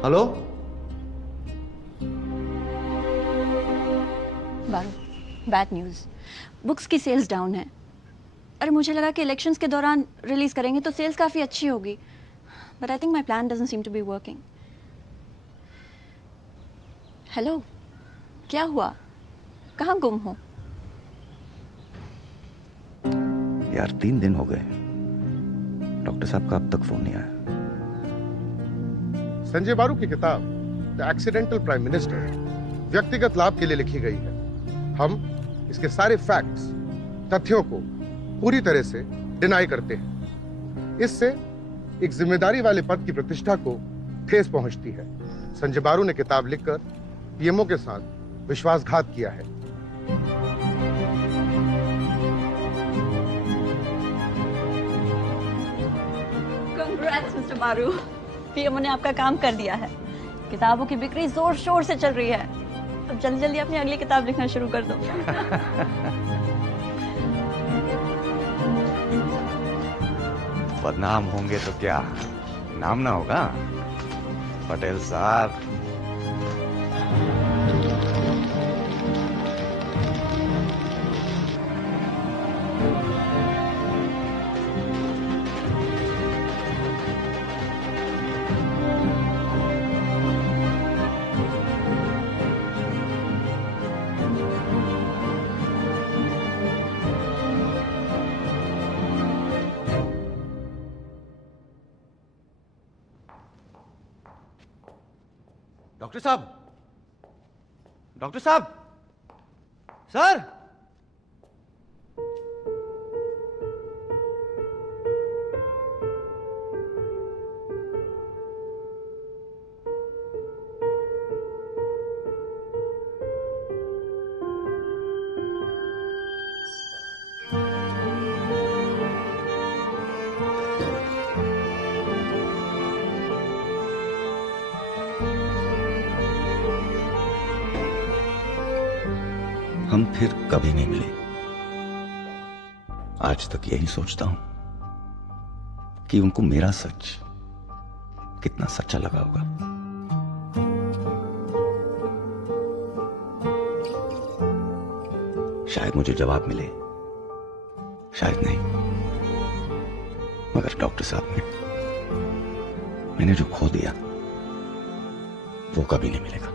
hello Baru, bad news, books की सेल्स डाउन है। अरे मुझे लगा कि इलेक्शंस के दौरान रिलीज करेंगे तो सेल्स काफी अच्छी होगी, but I think my plan doesn't seem to be working. Hello, क्या हुआ? कहाँ गुम हो? यार 3 दिन हो गए, डॉक्टर साहब का अब तक फोन नहीं आया। संजय बारू की किताब द एक्सीडेंटल प्राइम मिनिस्टर व्यक्तिगत लाभ के लिए लिखी गई है। हम इसके सारे फैक्ट्स, तथ्यों को पूरी तरह से डिनाई करते हैं। इससे एक जिम्मेदारी वाले पद की प्रतिष्ठा को ठेस पहुंचती है। संजय बारू ने किताब लिखकर पीएमओ के साथ विश्वासघात किया है। Congrats, Mr. बारू, पीएमओ ने आपका काम कर दिया है। किताबों की बिक्री जोर शोर से चल रही है। अब जल्दी जल्दी अपनी अगली किताब लिखना शुरू कर दो। बदनाम होंगे तो क्या, नाम ना होगा? पटेल साहब। डॉक्टर साहब, डॉक्टर साहब, सर, हम फिर कभी नहीं मिले। आज तक यही सोचता हूं कि उनको मेरा सच कितना सच्चा लगा होगा। शायद मुझे जवाब मिले, शायद नहीं, मगर डॉक्टर साहब ने मैंने जो खो दिया वो कभी नहीं मिलेगा।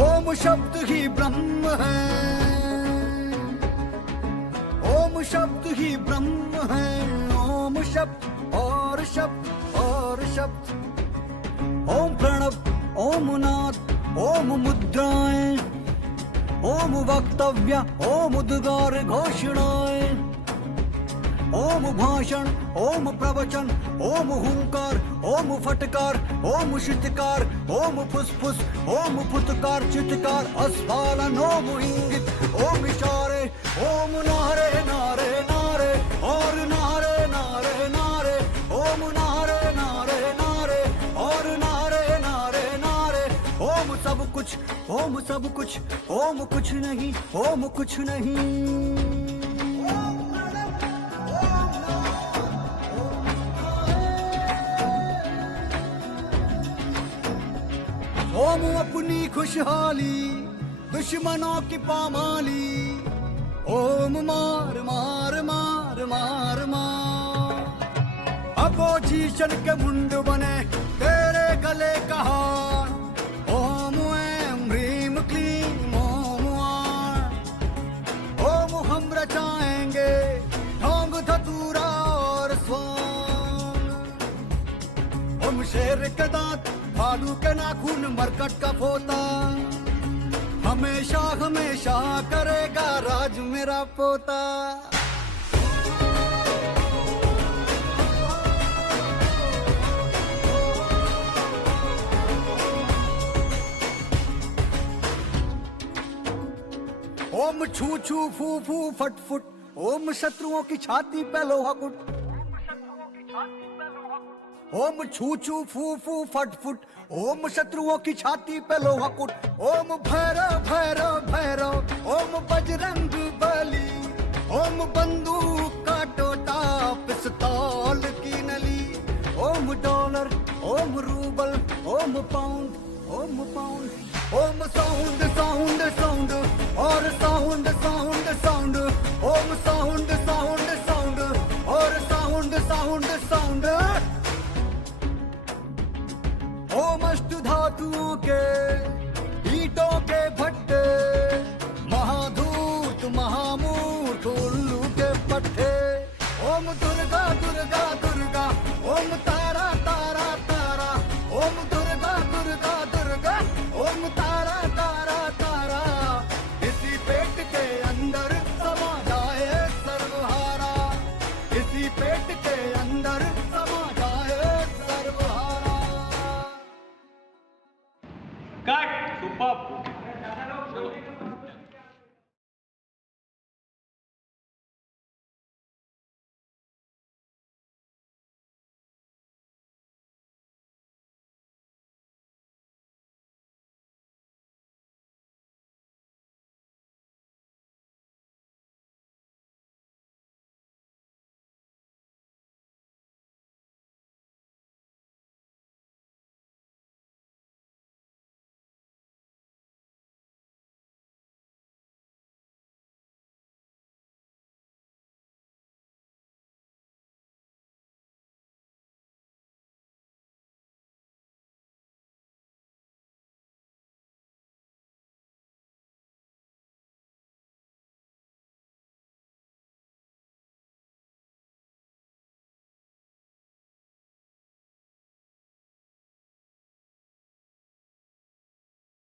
ओम शब्द ही ब्रह्म है, ओम शब्द ही ब्रह्म है। ओम शब्द और शब्द और शब्द, ओम प्रणव, ओम नाद, ओम मुद्राएं, ओम वक्तव्य, ओम उद्गार घोषणाएं, ओम भाषण, ओम प्रवचन, ओम हुंकार, ओम फटकार, ओम शितकार, ओम फुसफुस, ओम फुतकार, चित्कार, अस्फालन, ओम इंगित, ओम इशारे, ओम नारे नारे नारे और नारे नारे नारे, ओम नारे नारे नारे और नारे नारे नारे, ओम सब कुछ, ओम सब कुछ, ओम कुछ नहीं, ओम कुछ नहीं। ओम अपनी खुशहाली दुश्मनों की पामाली, ओम मार मार मार मार मार, अपोजिशन के मुंड बने तेरे गले का हार, ओम ऐम ह्रीम क्लीम ओम आर, ओम हम रचाएंगे ढोंग धतूरा और स्वांग, ओम शेर के दांत, भालू के नाखून, मरकट का पोता, हमेशा हमेशा करेगा राज मेरा पोता। ओम छू छू फू फू फट फुट, ओम शत्रुओं की छाती पे लोहा कुट, ओम छू छू फू फू फट फुट, ओम शत्रुओं की छाती पे लोहा कुट, ओम भैरव भैरव भैरव, ओम बजरंग बली, ओम बंदूक का टोटा, पिस्तौल की नली, ओम डॉलर, ओम रूबल, ओम पाउंड, ओम पाउंड, ओम साउंड साउंड साउंड और साउंड साउंड साउंड, ओम साउंड साउंड साउंड और साउंड साउंड साउंड, ओम अष्ट धातुओं के ईटों के भट्टे, महाधूत महामूर्ख उल्लू के पट्टे, ओम दुर्गा दुर्गा दुर्गा, ओम तारा तारा तारा, ओम दुर्गा दुर्गा दुर्गा, ओम तारा तारा तारा, इसी पेट के अंदर समा जाए सर्वहारा, इसी पेट के अंदर